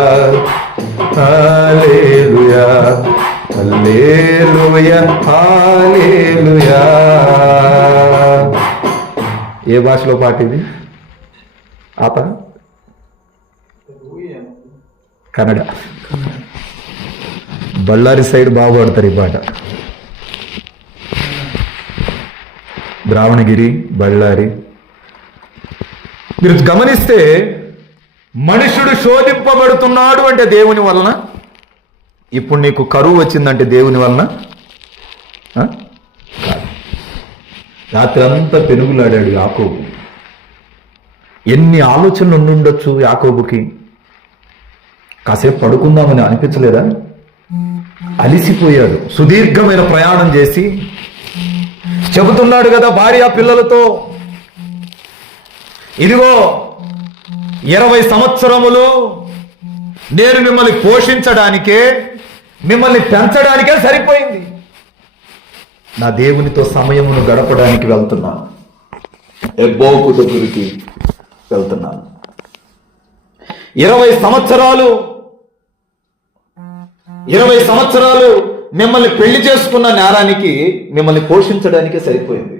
ಹಾಲೆಲೂಯಾ హల్లెలూయా హల్లెలూయా. ఏ భాషలో పాట ఇది? ఆత కన్నడ. బళ్ళారి సైడ్ బాగా పాడతారు ఈ పాట. బ్రాహ్మణగిరి, బళ్ళారి. మీరు గమనిస్తే మనుషుడు శోధింపబడుతున్నాడు అంటే దేవుని వలన. ఇప్పుడు నీకు కరువు వచ్చిందంటే దేవుని వలన కాదు. రాత్రి అంతా పెనుగులాడాడు యాకోబు. ఎన్ని ఆలోచనలు ఉండుండొచ్చు యాకోబుకి. కాసేపు పడుకుందామని అనిపించలేదా? అలిసిపోయాడు. సుదీర్ఘమైన ప్రయాణం చేసి చెబుతున్నాడు కదా భార్య పిల్లలతో, ఇదిగో 20 సంవత్సరములు నేను మిమ్మల్ని పోషించడానికే, మిమ్మల్ని పెంచడానికే సరిపోయింది. నా దేవునితో సమయమును గడపడానికి వెళ్తున్నాను. ఎబ్బోకు దగ్గరికి వెళ్తున్నాను. 20 సంవత్సరాలు మిమ్మల్ని పెళ్లి చేసుకున్న నేరానికి మిమ్మల్ని పోషించడానికే సరిపోయింది.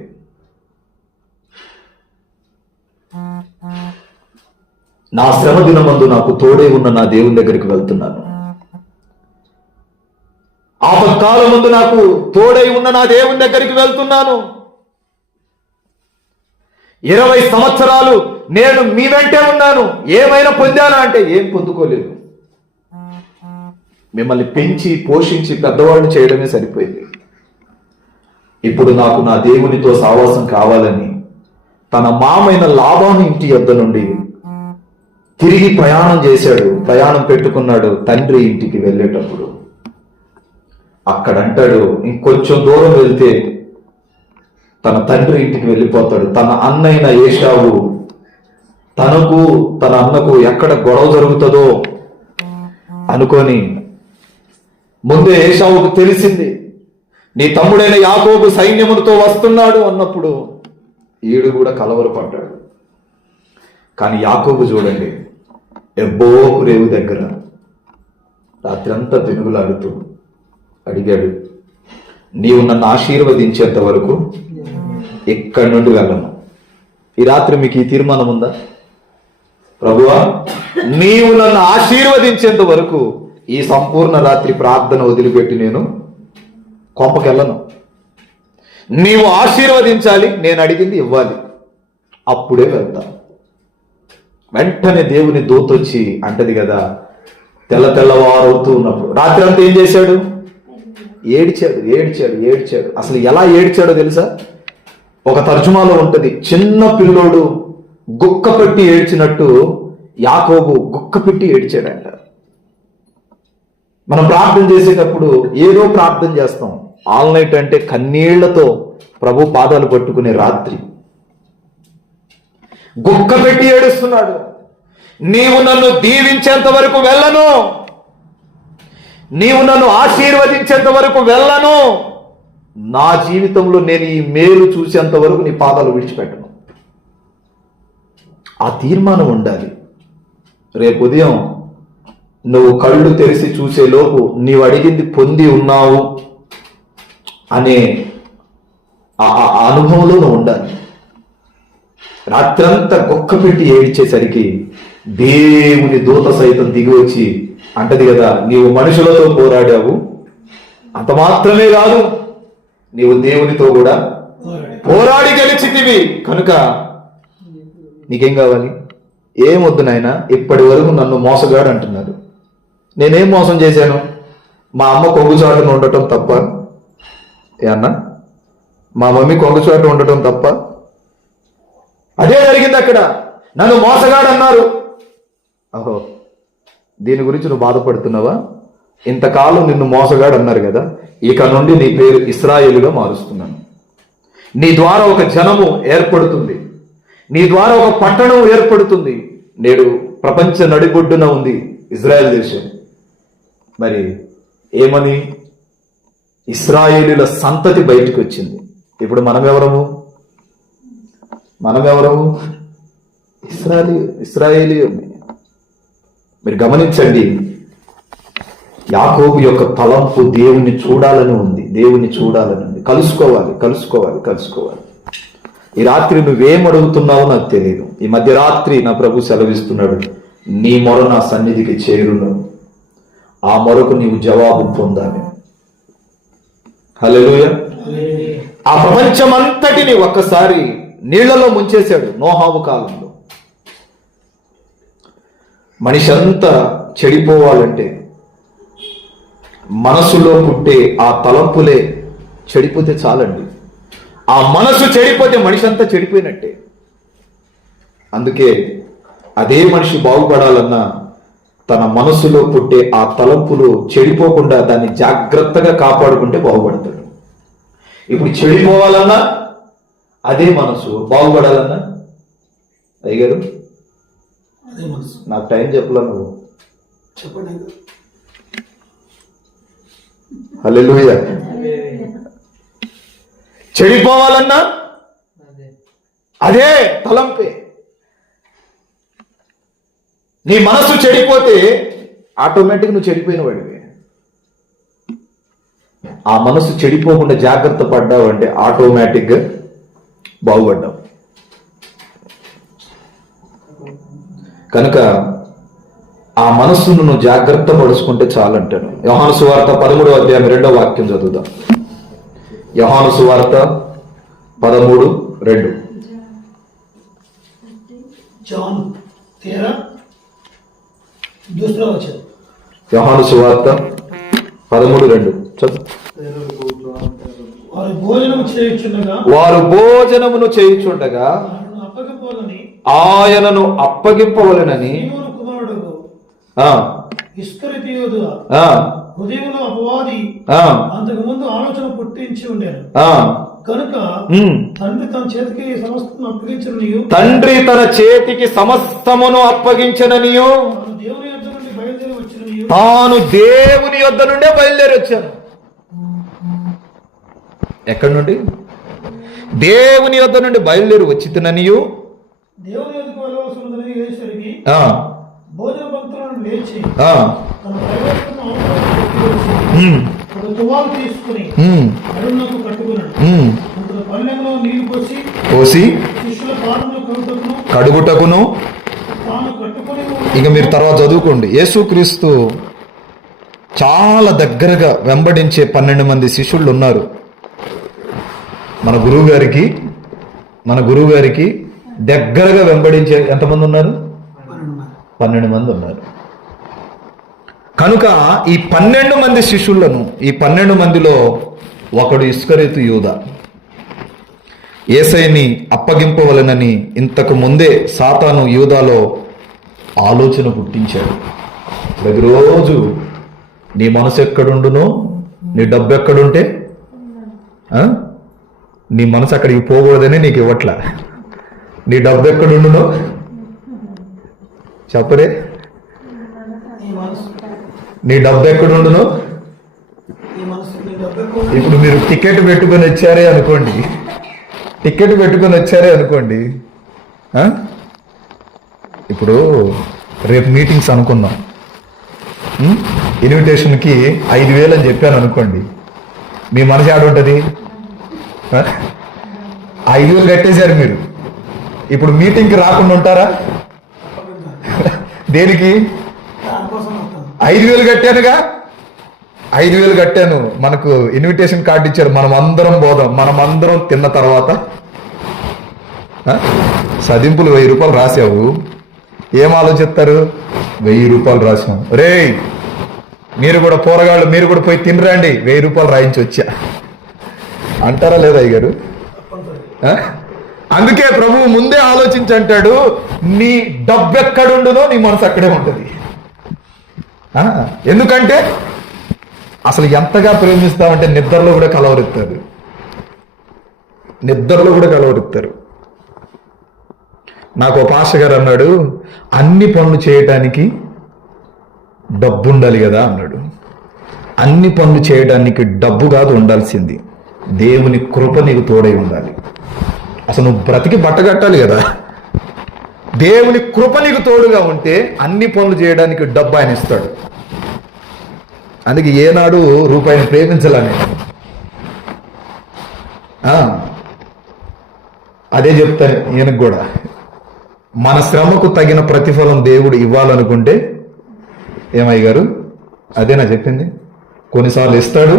నా శ్రమ దినమందు నాకు తోడే ఉన్న నా దేవుని దగ్గరికి వెళ్తున్నాను. ఆపత్కాలం ముందు నాకు తోడై ఉన్న నా దేవుని దగ్గరికి వెళ్తున్నాను. 20 సంవత్సరాలు నేను మీ వెంటే ఉన్నాను. ఏమైనా పొందానా అంటే ఏం పొందుకోలేదు. మిమ్మల్ని పెంచి పోషించి పెద్దవాళ్ళు చేయడమే సరిపోయింది. ఇప్పుడు నాకు నా దేవునితో సావాసం కావాలని తన మామైన లాబాను ఇంటి యొద్ద నుండి తిరిగి ప్రయాణం చేశాడు. ప్రయాణం పెట్టుకున్నాడు. తండ్రి ఇంటికి వెళ్ళేటప్పుడు అక్కడంటాడు, ఇంకొంచెం దూరం వెళ్తే తన తండ్రి ఇంటికి వెళ్ళిపోతాడు. తన అన్నైన ఏశావు తనకు తన అన్నకు ఎక్కడ గొడవ జరుగుతుందో అనుకొని, ముందే ఏశావుకు తెలిసింది నీ తమ్ముడైన యాకోబు సైన్యములతో వస్తున్నాడు అన్నప్పుడు ఈడు కూడా కలవరపడ్డాడు. కానీ యాకోబు చూడండి, ఎబ్బోకు రేవు దగ్గర రాత్రంతా పెనుగులాడుతూ అడిగాడు, నీవు నన్ను ఆశీర్వదించేంత వరకు ఇక్కడి నుండి వెళ్ళను. ఈ రాత్రి మీకు ఈ తీర్మానం ఉందా? ప్రభువా, నీవు నన్ను ఆశీర్వదించేంత వరకు ఈ సంపూర్ణ రాత్రి ప్రార్థన వదిలిపెట్టి నేను కొంపకెళ్ళను. నీవు ఆశీర్వదించాలి, నేను అడిగింది ఇవ్వాలి, అప్పుడే వెళ్తా. వెంటనే దేవుని దూత వచ్చి అంటది కదా, తెల్లవారవుతూ ఉన్నప్పుడు రాత్రి అంతా ఏం చేశాడు? ఏడ్చాడు ఏడ్చాడు ఏడ్చాడు. అసలు ఎలా ఏడ్చాడో తెలుసా? ఒక తర్జుమాలో ఉంటది, చిన్న పిల్లోడు గుక్క పెట్టి ఏడ్చినట్టు యాకోబు గుక్క పెట్టి ఏడ్చాడంట. మనం ప్రార్థన చేసేటప్పుడు ఏదో ప్రార్థన చేస్తాం. ఆల్ నైట్ అంటే కన్నీళ్లతో ప్రభు పాదాలు పట్టుకునే రాత్రి గుక్క పెట్టి ఏడుస్తున్నాడు. నీవు నన్ను దీవించేంత వరకు వెళ్ళను, నీవు నన్ను ఆశీర్వదించేంత వరకు వెళ్ళను, నా జీవితంలో నేను ఈ మేలు చూసేంత వరకు నీ పాదాలు విడిచిపెట్టను. ఆ తీర్మానం ఉండాలి. రేపు ఉదయం నువ్వు కళ్ళు తెరిచి చూసే లోపు నీవు అడిగింది పొంది ఉన్నావు అనే ఆ అనుభవంలో నువ్వు ఉండాలి. రాత్రంతా గొక్క పెట్టి ఏడ్చేసరికి దేవుని దూత సైతం దిగి వచ్చి అంటది కదా, నీవు మనుషులతో పోరాడావు, అంత మాత్రమే కాదు, నీవు దేవునితో కూడా పోరాడి గెలిచితివి, కనుక నీకేం కావాలి? ఏమొద్దు నాయనా, ఇప్పటి వరకు నన్ను మోసగాడు అంటున్నారు. నేనేం మోసం చేశాను? మా అమ్మ కొంగుచాటును ఉండటం తప్ప? ఏమన్నా మా మమ్మీ కొంగుచాటు ఉండటం తప్ప? అదే జరిగింది అక్కడ. నన్ను మోసగాడు అన్నారు. అహో, దీని గురించి నువ్వు బాధపడుతున్నావా? ఇంతకాలం నిన్ను మోసగాడు అన్నారు కదా, ఇక నుండి నీ పేరు ఇశ్రాయేలుగా మారుస్తున్నాను. నీ ద్వారా ఒక జనము ఏర్పడుతుంది, నీ ద్వారా ఒక పట్టణం ఏర్పడుతుంది. నేడు ప్రపంచ నడిబొడ్డున ఉంది ఇజ్రాయెల్ దేశం. మరి ఏమని? ఇశ్రాయేలుల సంతతి బయటకు వచ్చింది. ఇప్పుడు మనమెవరము? ఇశ్రాయేలు. మీరు గమనించండి, యాకోబు యొక్క తలంపు దేవుణ్ణి చూడాలని ఉంది, కలుసుకోవాలి. ఈ రాత్రి నువ్వేం అడుగుతున్నావో నాకు తెలియదు. ఈ మధ్యరాత్రి నా ప్రభు సెలవిస్తున్నాడు, నీ మొర నా సన్నిధికి చేరును, ఆ మొరకు నీవు జవాబు పొందాలి. హల్లెలూయా. ఆ ప్రపంచమంతటిని ఒక్కసారి నీళ్లలో ముంచేశాడు నోహావు కాలంలో. మనిషి అంతా చెడిపోవాలంటే మనసులో పుట్టే ఆ తలంపులే చెడిపోతే చాలండి. ఆ మనసు చెడిపోతే మనిషి అంతా చెడిపోయినట్టే. అందుకే అదే మనిషి బాగుపడాలన్నా తన మనసులో పుట్టే ఆ తలంపులు చెడిపోకుండా దాన్ని జాగ్రత్తగా కాపాడుకుంటే బాగుపడతాడు. ఇప్పుడు చెడిపోవాలన్నా అదే మనసు, బాగుపడాలన్నా అయ్యగారు నాకు టైం చెప్పలా, నువ్వు చెప్పండి. హల్లెలూయా. చెడిపోవాలన్నా అదే తలంపే. నీ మనసు చెడిపోతే ఆటోమేటిక్ నువ్వు చెడిపోయిన వాడివి. ఆ మనసు చెడిపోకుండా జాగ్రత్త పడ్డావు అంటే ఆటోమేటిక్గా బాగుపడ్డావు. కనుక ఆ మనస్సును నువ్వు జాగ్రత్త పరుచుకుంటే చాలంటాను. యోహాను సువార్త 13వ అధ్యాయం 2వ వాక్యం చదువుదాం. యోహాను సువార్త 13:2. యోహాను సువార్త 13:2 చదువు. వారు భోజనమును చేయుచుండగా ఆయనను అప్పగింపవలెనని హృదయంలో అపవాది అంతకు ముందు ఆలోచన పుట్టించి ఉండారు కనుక తండ్రి తన చేతికి సమస్తమును అప్పగించననియు తాను దేవుని యొద్ద నుండే బయలుదేరి వచ్చాను. ఎక్కడి నుండి? దేవుని యొద్ద నుండి బయలుదేరి వచ్చిననియు దేవుని యొద్దకు వెళ్ళవలసినదని యేసరికి భోజన పంక్తులను లేచి తువాలు తీసుకుని అరుణకు కట్టుకున్నాడు. పళ్ళెంలో నీళ్లు పోసి శిష్యుల పాదములు కడుగుటకును తాను కట్టుకుని. ఇక మీరు తర్వాత చదువుకోండి. యేసుక్రీస్తు చాలా దగ్గరగా వెంబడించే 12 మంది శిష్యులు ఉన్నారు. మన గురువు గారికి దగ్గరగా వెంబడించే ఎంతమంది ఉన్నారు? 12 మంది ఉన్నారు. కనుక ఈ 12 మంది శిష్యులను, ఈ 12 మందిలో ఒకడు ఇస్కరియోతు యూదా. యేసయ్యని అప్పగింపవలెనని ఇంతకు ముందే సాతాను యూదాలో ఆలోచన పుట్టించాడు. ప్రతిరోజు నీ మనసు ఎక్కడుండునో, నీ డబ్బు ఎక్కడుంటే నీ మనసు అక్కడికి పోకూడదని నీకు ఇవ్వట్లా. నీ డబ్బు ఎక్కడుండునో చెప్పరే. నీ డబ్బు ఎక్కడుండునో. ఇప్పుడు మీరు టికెట్ పెట్టుకొని వచ్చారే అనుకోండి, ఇప్పుడు రేపు మీటింగ్స్ అనుకుందాం. ఇన్విటేషన్కి 5,000 అని చెప్పాను అనుకోండి, మీ మనసు ఆడుంటుంది. 5,000 కట్టేశారు మీరు. ఇప్పుడు మీటింగ్కి రాకుండా ఉంటారా? దేనికి? 5,000 కట్టానుగా, 5,000 కట్టాను. మనకు ఇన్విటేషన్ కార్డు ఇచ్చారు, మనం అందరం పోదాం. మనం అందరం తిన్న తర్వాత సదింపులు 1000 రూపాయలు రాసావు. ఏం ఆలోచిస్తారు? 1000 రూపాయలు రాసాం. రే మీరు కూడా పోరగాళ్ళు, మీరు కూడా పోయి తినరండి, 1000 రూపాయలు రాయించి వచ్చా అంటారా లేదా అయ్యగారు? అందుకే ప్రభువు ముందే ఆలోచించంటాడు, నీ డబ్బు ఎక్కడుండునో నీ మనసు అక్కడే ఉంటుంది. ఎందుకంటే అసలు ఎంతగా ప్రేమిస్తామంటే నిద్రలో కూడా కలవరెత్తారు. నాకు ఒక పాస్టర్ గారు అన్నాడు, అన్ని పనులు చేయటానికి డబ్బు ఉండాలి కదా అన్నాడు. అన్ని పనులు చేయడానికి డబ్బు కాదు ఉండాల్సింది, దేవుని కృప నీకు తోడై ఉండాలి. అసలు నువ్వు బ్రతికి బట్టగట్టాలి కదా. దేవుని కృప నీకు తోడుగా ఉంటే అన్ని పనులు చేయడానికి డబ్బు ఆయన ఇస్తాడు. అందుకే ఏనాడు రూపాయిని ప్రేమించాలని అదే చెప్తాను ఈయనకు కూడా. మన శ్రమకు తగిన ప్రతిఫలం దేవుడు ఇవ్వాలనుకుంటే ఏమయ్యారు? అదేనా చెప్పింది. కొన్నిసార్లు ఇస్తాడు,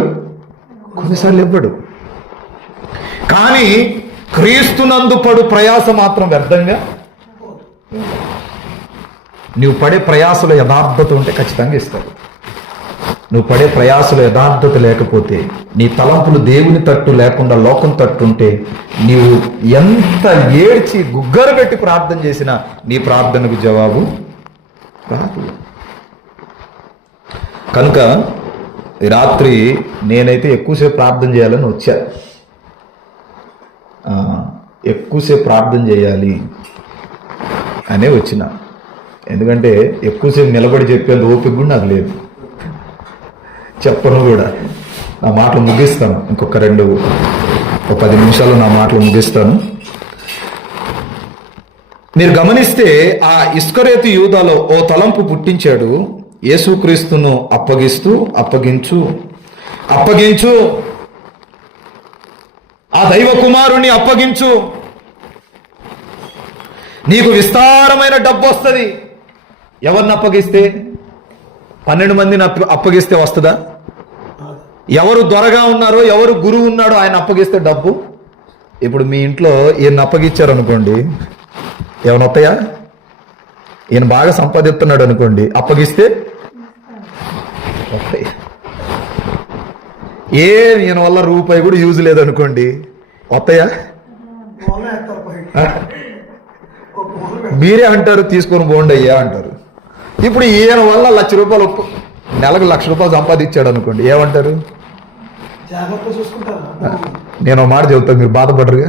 కొన్నిసార్లు ఇవ్వడు. కానీ క్రీస్తునందు పడు ప్రయాస మాత్రం వ్యర్థంగా. నువ్వు పడే ప్రయాసలో యథార్థత ఉంటే ఖచ్చితంగా ఇస్తాడు. నువ్వు పడే ప్రయాసలో యథార్థత లేకపోతే, నీ తలంపులు దేవుని తట్టు లేకుండా లోకం తట్టుంటే, నీవు ఎంత ఏడ్చి గుగ్గరు పెట్టి ప్రార్థన చేసినా నీ ప్రార్థనకు జవాబు రాదు. కనుక ఈ రాత్రి నేనైతే ఎక్కువసేపు ప్రార్థన చేయాలని వచ్చా. ఎక్కువసేపు ప్రార్థన చేయాలి అనే వచ్చిన. ఎందుకంటే ఎక్కువసేపు నిలబడి చెప్పేంత ఓపిక కూడా నాకు లేదు. చెప్పను కూడా. నా మాటలు ముగిస్తాను. ఇంకొక 10 నిమిషాలు నా మాటలు ముగిస్తాను. మీరు గమనిస్తే ఆ ఇస్కరియోతు యూదాలో ఓ తలంపు పుట్టించాడు. యేసుక్రీస్తును అప్పగించు, ఆ దైవ కుమారుని అప్పగించు, నీకు విస్తారమైన డబ్బు వస్తుంది. ఎవరిని అప్పగిస్తే? 12 మందిని అప్పగిస్తే వస్తుందా? ఎవరు దొరగా ఉన్నారో, ఎవరు గురువు ఉన్నాడో ఆయన అప్పగిస్తే డబ్బు. ఇప్పుడు మీ ఇంట్లో ఈయన అప్పగిచ్చారు అనుకోండి, ఏమైనా వస్తాయా? ఈయన బాగా సంపాదిస్తున్నాడు అనుకోండి, అప్పగిస్తే వస్తాయి. ఈయన వల్ల రూపాయి కూడా యూజ్ లేదనుకోండి, వస్తాయా? వాళ్ళే వేస్తారు పైకి. ఒక మొదలు పెడతారు. మీరే అంటారు తీసుకొని పోండి అయ్యా అంటారు. ఇప్పుడు ఈయన వల్ల ₹1,00,000 నెలకు ₹1,00,000 సంపాదించాడు అనుకోండి, ఏమంటారు? జాగ్రత్త చూసుకుంటారు. నేను ఒక మాట చెబుతాను, మీరు బాధపడరుగా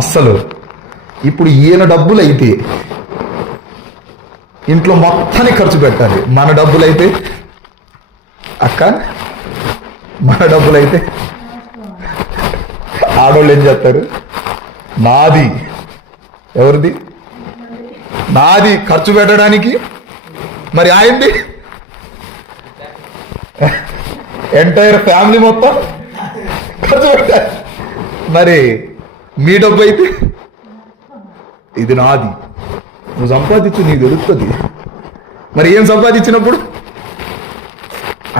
అస్సలు. ఇప్పుడు ఈయన డబ్బులు అయితే ఇంట్లో మొత్తానికి ఖర్చు పెట్టాలి. మన డబ్బులు అయితే అక్క, మన డబ్బులు అయితే ఆడవాళ్ళు ఏం చేస్తారు? నాది, ఎవరిది? నాది ఖర్చు పెట్టడానికి. మరి ఆయనది ఎంటైర్ ఫ్యామిలీ మొత్తం ఖర్చు పెట్టాలి. మరి మీ డబ్బు అయితే ఇది నాది, నువ్వు సంపాదించు, నీకు దొరుకుతుంది. మరి ఏం సంపాదించినప్పుడు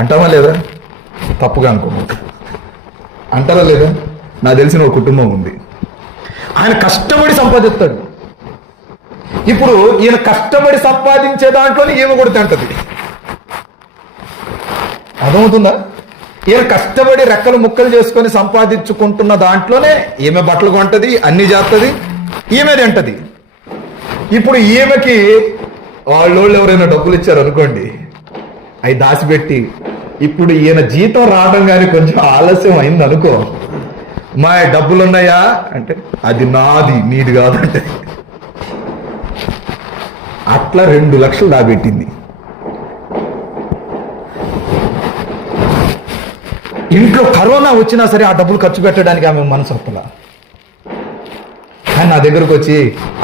అంటామా లేదా? తప్పుగా అనుకోము, అంటారా లేదా? నాకు తెలిసిన ఒక కుటుంబం ఉంది, ఆయన కష్టపడి సంపాదిస్తాడు. ఇప్పుడు ఈయన కష్టపడి సంపాదించే దాంట్లోనే ఈమె కూడా తింటది. అర్థమవుతుందా? ఈయన కష్టపడి రెక్కలు ముక్కలు చేసుకొని సంపాదించుకుంటున్న దాంట్లోనే ఈమె బట్టలు కొంటది, అన్ని చేస్తుంది, ఈమె తింటది. ఇప్పుడు ఈమెకి వాళ్ళోళ్ళు ఎవరైనా డబ్బులు ఇచ్చారు అనుకోండి, అవి దాచిపెట్టి ఇప్పుడు ఈయన జీతం రావడం కానీ కొంచెం ఆలస్యం అయింది అనుకో, మా డబ్బులు ఉన్నాయా అంటే అది నాది, నీది కాదంటే. అట్లా 2 లక్షలు దాబెట్టింది. ఇంట్లో కరోనా వచ్చినా సరే ఆ డబ్బులు ఖర్చు పెట్టడానికి ఆమె మనసు ఒప్పలా. కానీ నా దగ్గరకు వచ్చి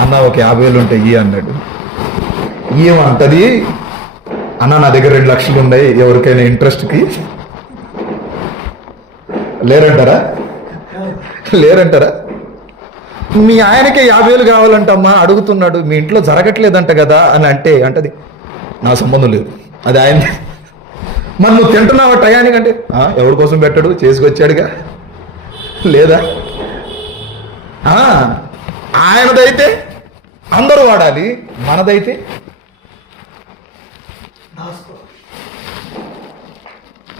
అన్న ఒక 50,000 ఉంటాయి అన్నాడు. ఏమంటది? అన్న నా దగ్గర 2 లక్షలు ఉన్నాయి, ఎవరికైనా ఇంట్రెస్ట్కి లేరంటారా? లేరంటారా? మీ ఆయనకే 50,000 కావాలంటమ్మా, అడుగుతున్నాడు, మీ ఇంట్లో జరగట్లేదంట కదా అని అంటే అంటది నా సంబంధం లేదు, అది ఆయన. మరి నువ్వు తింటున్నావా టయానికంటే ఎవరి కోసం పెట్టాడు, చేసుకొచ్చాడుగా, లేదా? ఆయనదైతే అందరూ వాడాలి, మనదైతే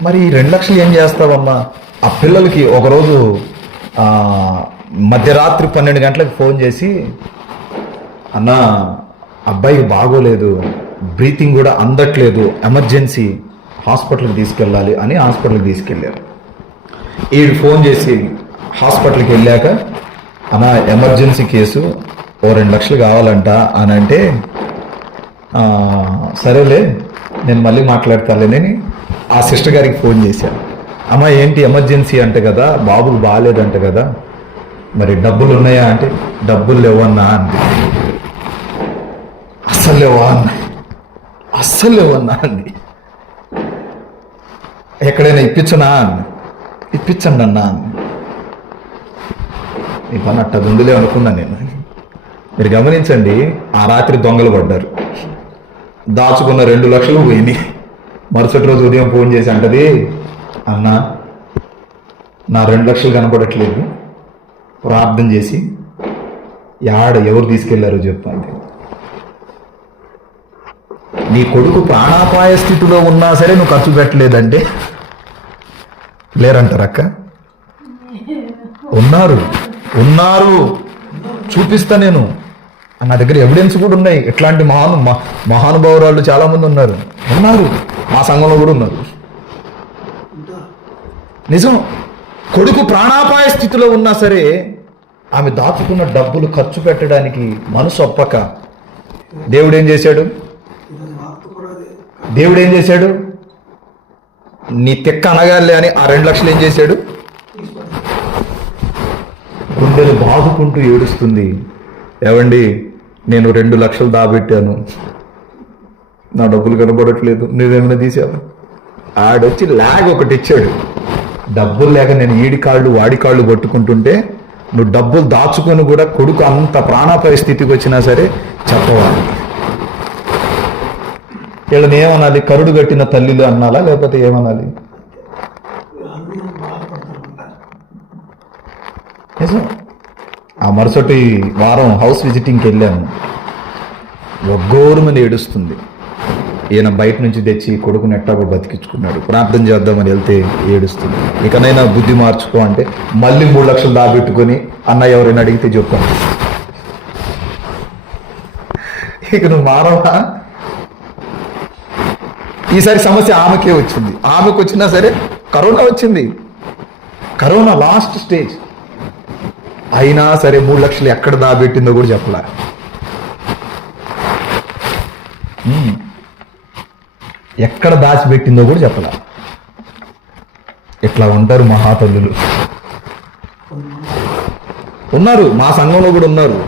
మరి ఈ 2 లక్షలు ఏం చేస్తావమ్మా? ఆ పిల్లలకి ఒకరోజు మధ్యరాత్రి 12 గంటలకు ఫోన్ చేసి, అన్న అబ్బాయికి బాగోలేదు, బ్రీతింగ్ కూడా అందట్లేదు, ఎమర్జెన్సీ, హాస్పిటల్కి తీసుకెళ్ళాలి అని హాస్పిటల్కి తీసుకెళ్ళారు. ఈడు ఫోన్ చేసి హాస్పిటల్కి వెళ్ళాక, అన్న ఎమర్జెన్సీ కేసు, ఓ 2 లక్షలు కావాలంట అని అంటే, సరేలే నేను మళ్ళీ మాట్లాడతాలేనని ఆ సిస్టర్ గారికి ఫోన్ చేశాను. అమ్మ ఏంటి ఎమర్జెన్సీ అంట కదా, బాబుకు బాగాలేదంట కదా, మరి డబ్బులు ఉన్నాయా అంటే డబ్బులు లేవన్నా అంది. అస్సలు లేవా అన్న, అస్సలు లేవన్నా అంది. ఎక్కడైనా ఇప్పించనా అంది. ఇప్పించండి అన్నా అంది. ఈ పని అట్ట గుండులే అనుకున్నా నేను. మీరు గమనించండి, ఆ రాత్రి దొంగలు పడ్డారు, దాచుకున్న 2 లక్షలు పోయినాయి. మరుసటి రోజు ఉదయం ఫోన్ చేసి అంటది, అన్న నా 2 లక్షలు కనపడట్లేదు, ప్రార్థన చేసి ఎవరు తీసుకెళ్లారో చెప్పండి. నీ కొడుకు ప్రాణాపాయ స్థితిలో ఉన్నా సరే నువ్వు ఖర్చు పెట్టలేదంటే లేరంటారక్క? ఉన్నారు, ఉన్నారు, చూపిస్తా నేను. నా దగ్గర ఎవిడెన్స్ కూడా ఉన్నాయి. ఇట్లాంటి మహానుభావురాళ్ళు చాలా మంది ఉన్నారు, మా సంఘంలో కూడా ఉన్నారు. నిజం. కొడుకు ప్రాణాపాయ స్థితిలో ఉన్నా సరే ఆమె దాచుకున్న డబ్బులు ఖర్చు పెట్టడానికి మనసు ఒప్పక దేవుడు ఏం చేశాడు? దేవుడు ఏం చేశాడు? నీ తెక్క అనగాలే అని ఆ 2 లక్షలు ఏం చేశాడు? గుండెలు బాదుకుంటూ ఏడుస్తుంది. ఏవండి, నేను 2 లక్షలు దాబెట్టాను, నా డబ్బులు కనబడట్లేదు, నువ్వేమైనా తీసావా? ఆడొచ్చి లాగ్ ఒకటి ఇచ్చాడు. డబ్బులు లేక నేను ఈడి కాళ్ళు వాడి కాళ్ళు పట్టుకుంటుంటే నువ్వు డబ్బులు దాచుకొని కూడా కొడుకు అంత ప్రాణాపాయ స్థితికి వచ్చినా సరే చెప్పవాలి. వీళ్ళని ఏమనాలి? కరుడు కట్టిన తల్లిలు అనాలా, లేకపోతే ఏమనాలి? నిజం. ఆ మరుసటి వారం హౌస్ విజిటింగ్కి వెళ్ళాను. ఒగ్గోరు మీద ఏడుస్తుంది. ఈయన బయట నుంచి తెచ్చి కొడుకుని ఎట్టాగో బతికించుకున్నాడు. ప్రార్థన చేద్దామని వెళ్తే ఏడుస్తుంది. ఇకనైనా బుద్ధి మార్చుకో అంటే మళ్ళీ 3 లక్షలు దాబెట్టుకొని అన్న ఎవరైనా అడిగితే చెప్పాను. ఇక నువ్వు మారవా? ఈసారి సమస్య ఆమెకే వచ్చింది. ఆమెకు వచ్చినా సరే కరోనా వచ్చింది. కరోనా లాస్ట్ స్టేజ్ అయినా సరే 3 లక్షలు ఎక్కడ దాబెట్టిందో కూడా చెప్పలే. ఎక్కడ దాచిపెట్టిందో కూడా చెప్పలే. ఇట్లా ఉంటారు మహాతల్లులు. ఉన్నారు, మా సంఘంలో కూడా ఉన్నారు,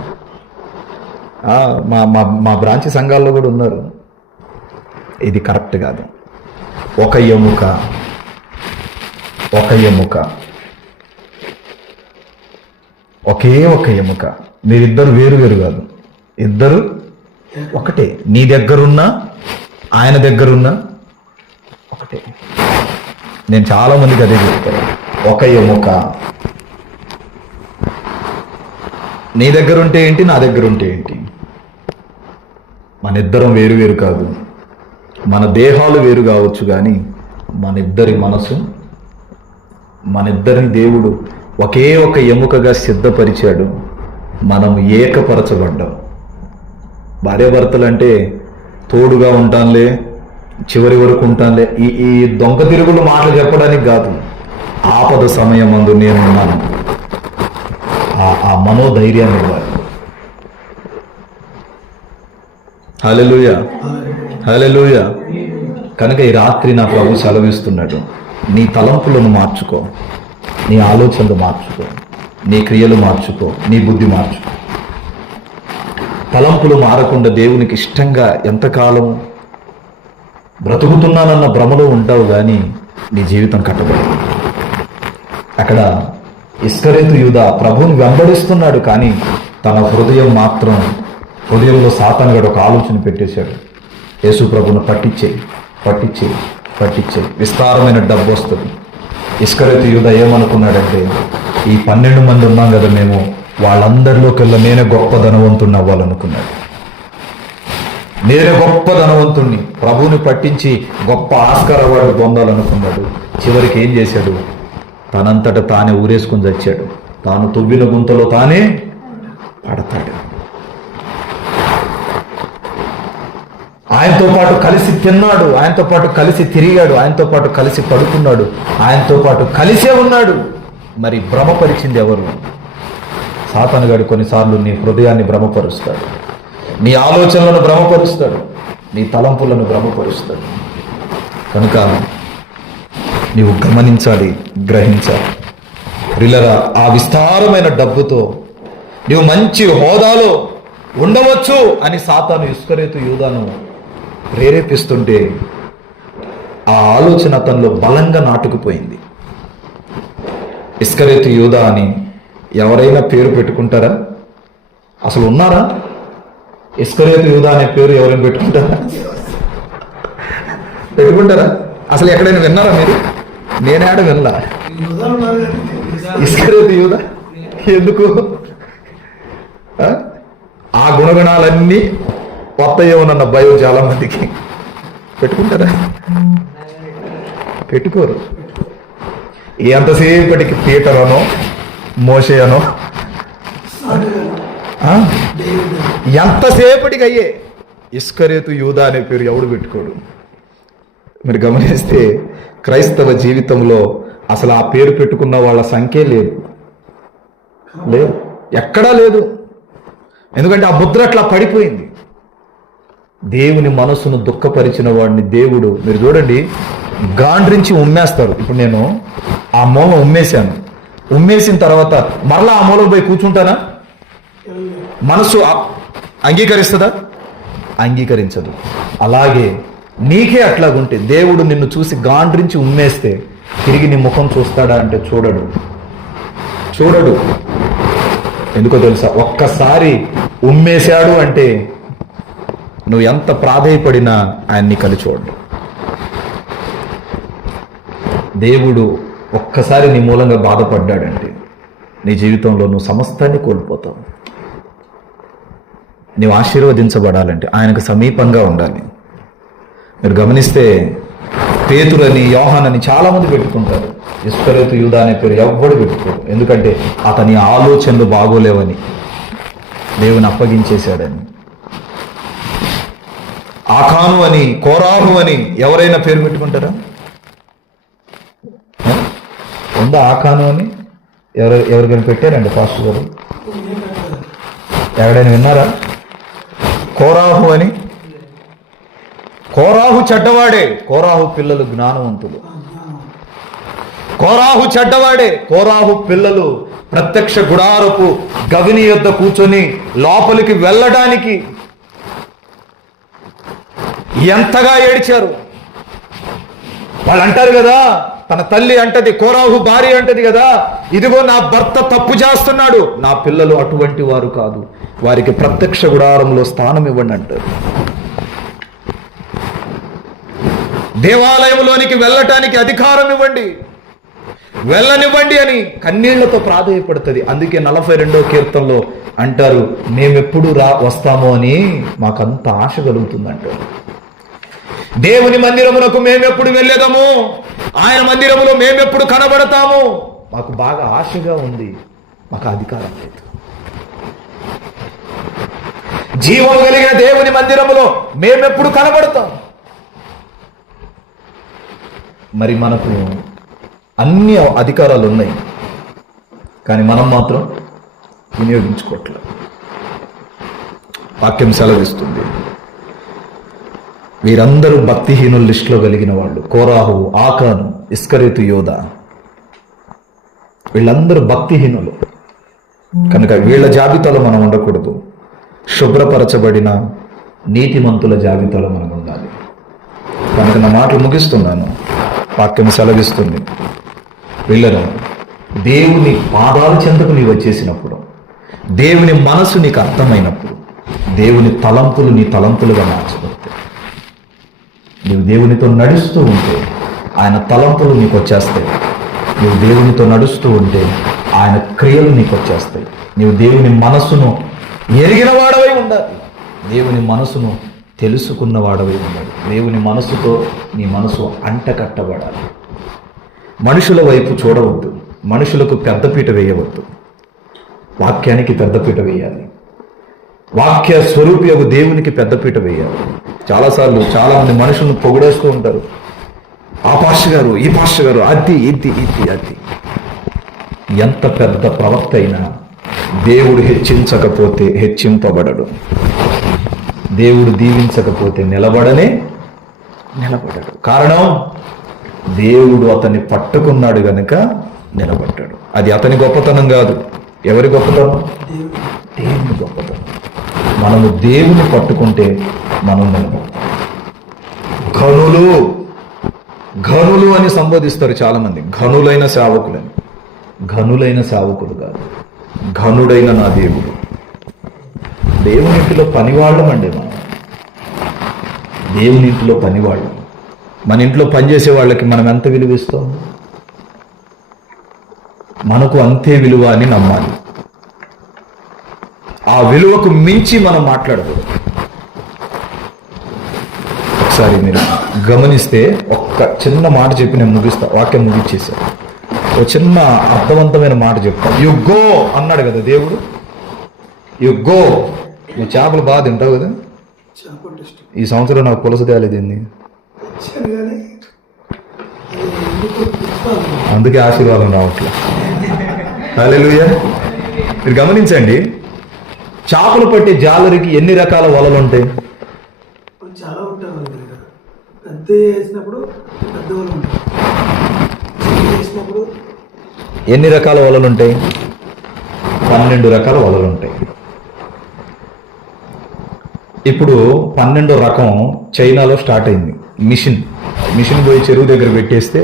మా బ్రాంచ్ సంఘాల్లో కూడా ఉన్నారు. ఇది కరెక్ట్ కాదు. ఒక ఎముక ఒకే ఒక ఎముక. మీరిద్దరు వేరు వేరు కాదు, ఇద్దరు ఒకటే. నీ దగ్గరున్నా ఆయన దగ్గరున్నా ఒకటే. నేను చాలా మందికి అదే చెప్తాను. ఒక ఎముక. నీ దగ్గర ఉంటే ఏంటి, నా దగ్గర ఉంటే ఏంటి? మన ఇద్దరం వేరు వేరు కాదు. మన దేహాలు వేరు కావచ్చు, కానీ మన ఇద్దరి మనసు, మన ఇద్దరిని దేవుడు ఒకే ఒక ఎముకగా సిద్ధపరిచాడు. మనం ఏకపరచబడ్డాం. భార్యాభర్తలు అంటే తోడుగా ఉంటానులే, చివరి వరకు ఉంటానులే, ఈ దొంగ తిరుగులు మాటలు చెప్పడానికి కాదు. ఆపద సమయం అందు నేను ఉన్నాను. ఆ మనోధైర్యాన్ని ఇవ్వాలి. హల్లెలూయా, హల్లెలూయా. కనుక ఈ రాత్రి నా ప్రభు సెలవిస్తున్నాడు, నీ తలంపులను మార్చుకో, నీ ఆలోచనలు మార్చుకో, నీ క్రియలు మార్చుకో, నీ బుద్ధి మార్చుకో. తలంపులు మారకుండా దేవునికి ఇష్టంగా ఎంతకాలం బ్రతుకుతున్నానన్న భ్రమలో ఉంటావు, కానీ నీ జీవితం కట్టబడింది. అక్కడ ఇస్కరేతు యూదా ప్రభువుని వెంబడిస్తున్నాడు, కానీ తన హృదయంలో సాతానుగాడు ఒక ఆలోచన పెట్టేశాడు. యేసు ప్రభువును పట్టించే విస్తారమైన డబ్బు వస్తుంది. ఇస్కరేతు యూదా ఏమనుకున్నాడంటే, ఈ 12 మంది ఉన్నాం కదా మేము, వాళ్ళందరిలోకెల్లా నేనే గొప్ప ధనవంతుణ్ణి అవ్వాలనుకున్నాడు. నేనే గొప్ప ధనవంతుణ్ణి, ప్రభువుని పట్టించి గొప్ప ఆస్కార్ అవార్డు పొందాలనుకున్నాడు. చివరికి ఏం చేశాడు? తనంతట తానే ఊరేసుకుని చచ్చాడు. తాను తవ్విన గుంతలో తానే పడతాడు. ఆయనతో పాటు కలిసి తిన్నాడు, ఆయనతో పాటు కలిసి తిరిగాడు, ఆయనతో పాటు కలిసి పడుకున్నాడు, ఆయనతో పాటు కలిసే ఉన్నాడు. మరి భ్రమపరిచింది ఎవరు? సాతానుగాడు కొన్నిసార్లు నీ హృదయాన్ని భ్రమపరుస్తాడు, నీ ఆలోచనలను భ్రమపరుస్తాడు, నీ తలంపులను భ్రమపరుస్తాడు. కనుక నీవు గమనించాలి, గ్రహించాలి. ప్రియులారా, ఆ విస్తారమైన డబ్బుతో నీవు మంచి హోదాలో ఉండవచ్చు అని సాతాను ఇస్కరేతు యూదాను ప్రేరేపిస్తుంటే ఆ ఆలోచన అతనిలో బలంగా నాటుకుపోయింది. ఇస్కరేతు యూదా అని ఎవరైనా పేరు పెట్టుకుంటారా? అసలు ఉన్నారా? ఇస్కరేతు యూదా అనే పేరు ఎవరైనా పెట్టుకుంటారా? అసలు ఎక్కడైనా విన్నారా మీరు? నేనేడ వినలా. ఇస్కరేతు యూదా ఎందుకు? ఆ గుణగణాలన్నీ కొత్తయేమోనన్న భయం చాలా మందికి. పెట్టుకుంటారా? పెట్టుకోరు. ఎంతసేపటికి పీటర్ అనో మోషే అనో ఎంతసేపటికి అయ్యే. ఇస్కరేతు యూదా అనే పేరు ఎవడు పెట్టుకోడు. మీరు గమనిస్తే క్రైస్తవ జీవితంలో అసలు ఆ పేరు పెట్టుకున్న వాళ్ళ సంఖ్య లేదు, ఎక్కడా లేదు. ఎందుకంటే ఆ ముద్ర అట్లా పడిపోయింది. దేవుని మనసును దుఃఖపరిచిన వాడిని దేవుడు, మీరు చూడండి, గాండ్రించి ఉమ్మేస్తారు. ఇప్పుడు నేను ఆ మూల ఉమ్మేశాను, ఉమ్మేసిన తర్వాత మరలా ఆ మూలకు పోయి కూర్చుంటానా? మనసు అంగీకరిస్తుందా? అంగీకరించదు. అలాగే నీకే అట్లాగుంటే దేవుడు నిన్ను చూసి గాండ్రించి ఉమ్మేస్తే తిరిగి నీ ముఖం చూస్తాడా అంటే చూడడు. ఎందుకో తెలుసా? ఒక్కసారి ఉమ్మేశాడు అంటే నువ్వు ఎంత ప్రాధేయపడినా ఆయన్ని కలిచూడు. దేవుడు ఒక్కసారి నీ మూలంగా బాధపడ్డాడంటే నీ జీవితంలో నువ్వు సమస్తాన్ని కోల్పోతావు. నీవు ఆశీర్వదించబడాలంటే ఆయనకు సమీపంగా ఉండాలి. మీరు గమనిస్తే పేతురని, యోహానని చాలా మంది పెట్టుకుంటారు. ఇస్కరియోతు యూదా అనే పేరు ఎవ్వడు పెట్టుకోరు. ఎందుకంటే అతని ఆలోచనలు బాగోలేవని, దేవుని అప్పగించేశాడని. ఆకాను అని, కోరాహు అని ఎవరైనా పేరు పెట్టుకుంటారా? ఉందా ఆకాను అని? ఎవరికైనా పెట్టారండి పాస్టర్ గారు? ఎవరైనా విన్నారా? కోరాహు అని. కోరాహు చెడ్డవాడే, కోరాహు పిల్లలు జ్ఞానవంతులు. కోరాహు చెడ్డవాడే, కోరాహు పిల్లలు ప్రత్యక్ష గుడారపు గవిని యొద్ద కూర్చొని లోపలికి వెళ్ళడానికి ఎంతగా ఏడ్చారు. వాళ్ళు అంటారు కదా, తన తల్లి అంటది, కోరాహు భార్య అంటది కదా, ఇదిగో నా భర్త తప్పు చేస్తున్నాడు, నా పిల్లలు అటువంటి వారు కాదు, వారికి ప్రత్యక్ష గుడారంలో స్థానం ఇవ్వండి అంటారు. దేవాలయంలోనికి వెళ్ళటానికి అధికారం ఇవ్వండి, వెళ్ళనివ్వండి అని కన్నీళ్లతో ప్రాధేయపడుతుంది. అందుకే 42వ కీర్తనలో అంటారు, మేమెప్పుడు వస్తామో అని మాకంత ఆశ కలుగుతుందంటారు. దేవుని మందిరమునకు మేమెప్పుడు వెళ్ళేదాము, ఆయన మందిరములో మేమెప్పుడు కనబడతాము, మాకు బాగా ఆశగా ఉంది, మాకు అధికారం లేదు. జీవం కలిగిన దేవుని మందిరములో మేమెప్పుడు కనబడతాం. మరి మనకు అన్ని అధికారాలు ఉన్నాయి, కానీ మనం మాత్రం వినియోగించుకోవట్లేదు. వాక్యం సెలవిస్తుంది, వీరందరూ భక్తిహీనుల లిస్టులో కలిగిన వాళ్ళు. కోరాహు, ఆకాను, ఇస్కరియోతు యూదా, వీళ్ళందరూ భక్తిహీనులు. కనుక వీళ్ళ జాబితాలో మనం ఉండకూడదు. శుభ్రపరచబడిన నీతిమంతుల జాబితాలో మనం ఉండాలి. కనుక నా మాటలు ముగిస్తున్నాను. వాక్యం సెలవిస్తుంది, వీళ్ళను దేవుని పాదాల చెంతకు నీవు వచ్చేసినప్పుడు, దేవుని మనసు నీకు అర్థమైనప్పుడు, దేవుని తలంపులు నీ తలంపులుగా మార్చబడతాయి. నీవు దేవునితో నడుస్తూ ఉంటే ఆయన తలంపులు నీకు వచ్చేస్తాయి. నీవు దేవునితో నడుస్తూ ఉంటే ఆయన క్రియలు నీకు వచ్చేస్తాయి. నీవు దేవుని మనసును ఎరిగిన వాడవై ఉండాలి, దేవుని మనసును తెలుసుకున్న వాడవై ఉండాలి. దేవుని మనసుతో నీ మనసు అంటకట్టబడాలి. మనుషుల వైపు చూడవద్దు, మనుషులకు పెద్దపీట వేయవద్దు, వాక్యానికి పెద్దపీట వేయాలి. వాక్య స్వరూపియగు దేవునికి పెద్దపీట వేయాలి. చాలాసార్లు చాలామంది మనుషులను పొగిడేస్తూ ఉంటారు, ఆ పాస్టర్ గారు, ఈ పాస్టర్ గారు, అది ఇది ఇది అది. ఎంత పెద్ద ప్రవక్త అయినా దేవుడు హెచ్చించకపోతే హెచ్చింపబడడు, దేవుడు దీవించకపోతే నిలబడడు. కారణం, దేవుడు అతన్ని పట్టుకున్నాడు గనుక నిలబడ్డాడు. అది అతని గొప్పతనం కాదు. ఎవరి గొప్పతనం? దేవుని గొప్పతనం. మనము దేవుని పట్టుకుంటే మనం నిలబడతాం. ఘనులు అని సంబోధిస్తారు చాలామంది, ఘనులైన సేవకులని. ఘనులైన సేవకులు కాదు, ఘనుడైన నా దేవుడు. దేవుని ఇంటిలో పనివాళ్ళం అండి మనం. దేవుని ఇంటిలో పనివాళ్ళం. మన ఇంట్లో పనిచేసే వాళ్ళకి మనం ఎంత విలువ ఇస్తాం, మనకు అంతే విలువ అని నమ్మాలి. ఆ విలువకు మించి మనం మాట్లాడకూడదు. ఒకసారి మీరు గమనిస్తే ఒక్క చిన్న మాట చెప్పి నేను ముగిస్తా, వాక్యం ముగిచ్చేసాను. ఒక చిన్న అర్థవంతమైన మాట చెప్తా. యు గో అన్నాడు కదా దేవుడు. You go. నువ్వు చేపలు బాగా తింటావు కదా. ఈ సంవత్సరం నాకు పులస తేలేదు, అందుకే ఆశీర్వాదం రావట్లేదు. హల్లెలూయా. మీరు గమనించండి, చేపలు పట్టే జాలరికి ఎన్ని రకాల వలలు ఉంటాయి? చాలా ఉంటాయి. పెద్ద వేసినప్పుడు పెద్ద వలలు ఉంటాయి, వేసినప్పుడు ఎన్ని రకాల వలలు ఉంటాయి? 12 రకాల వలలు ఉంటాయి. ఇప్పుడు 12వ రకం చైనాలో స్టార్ట్ అయింది. మిషన్ పోయి చెరువు దగ్గర పెట్టేస్తే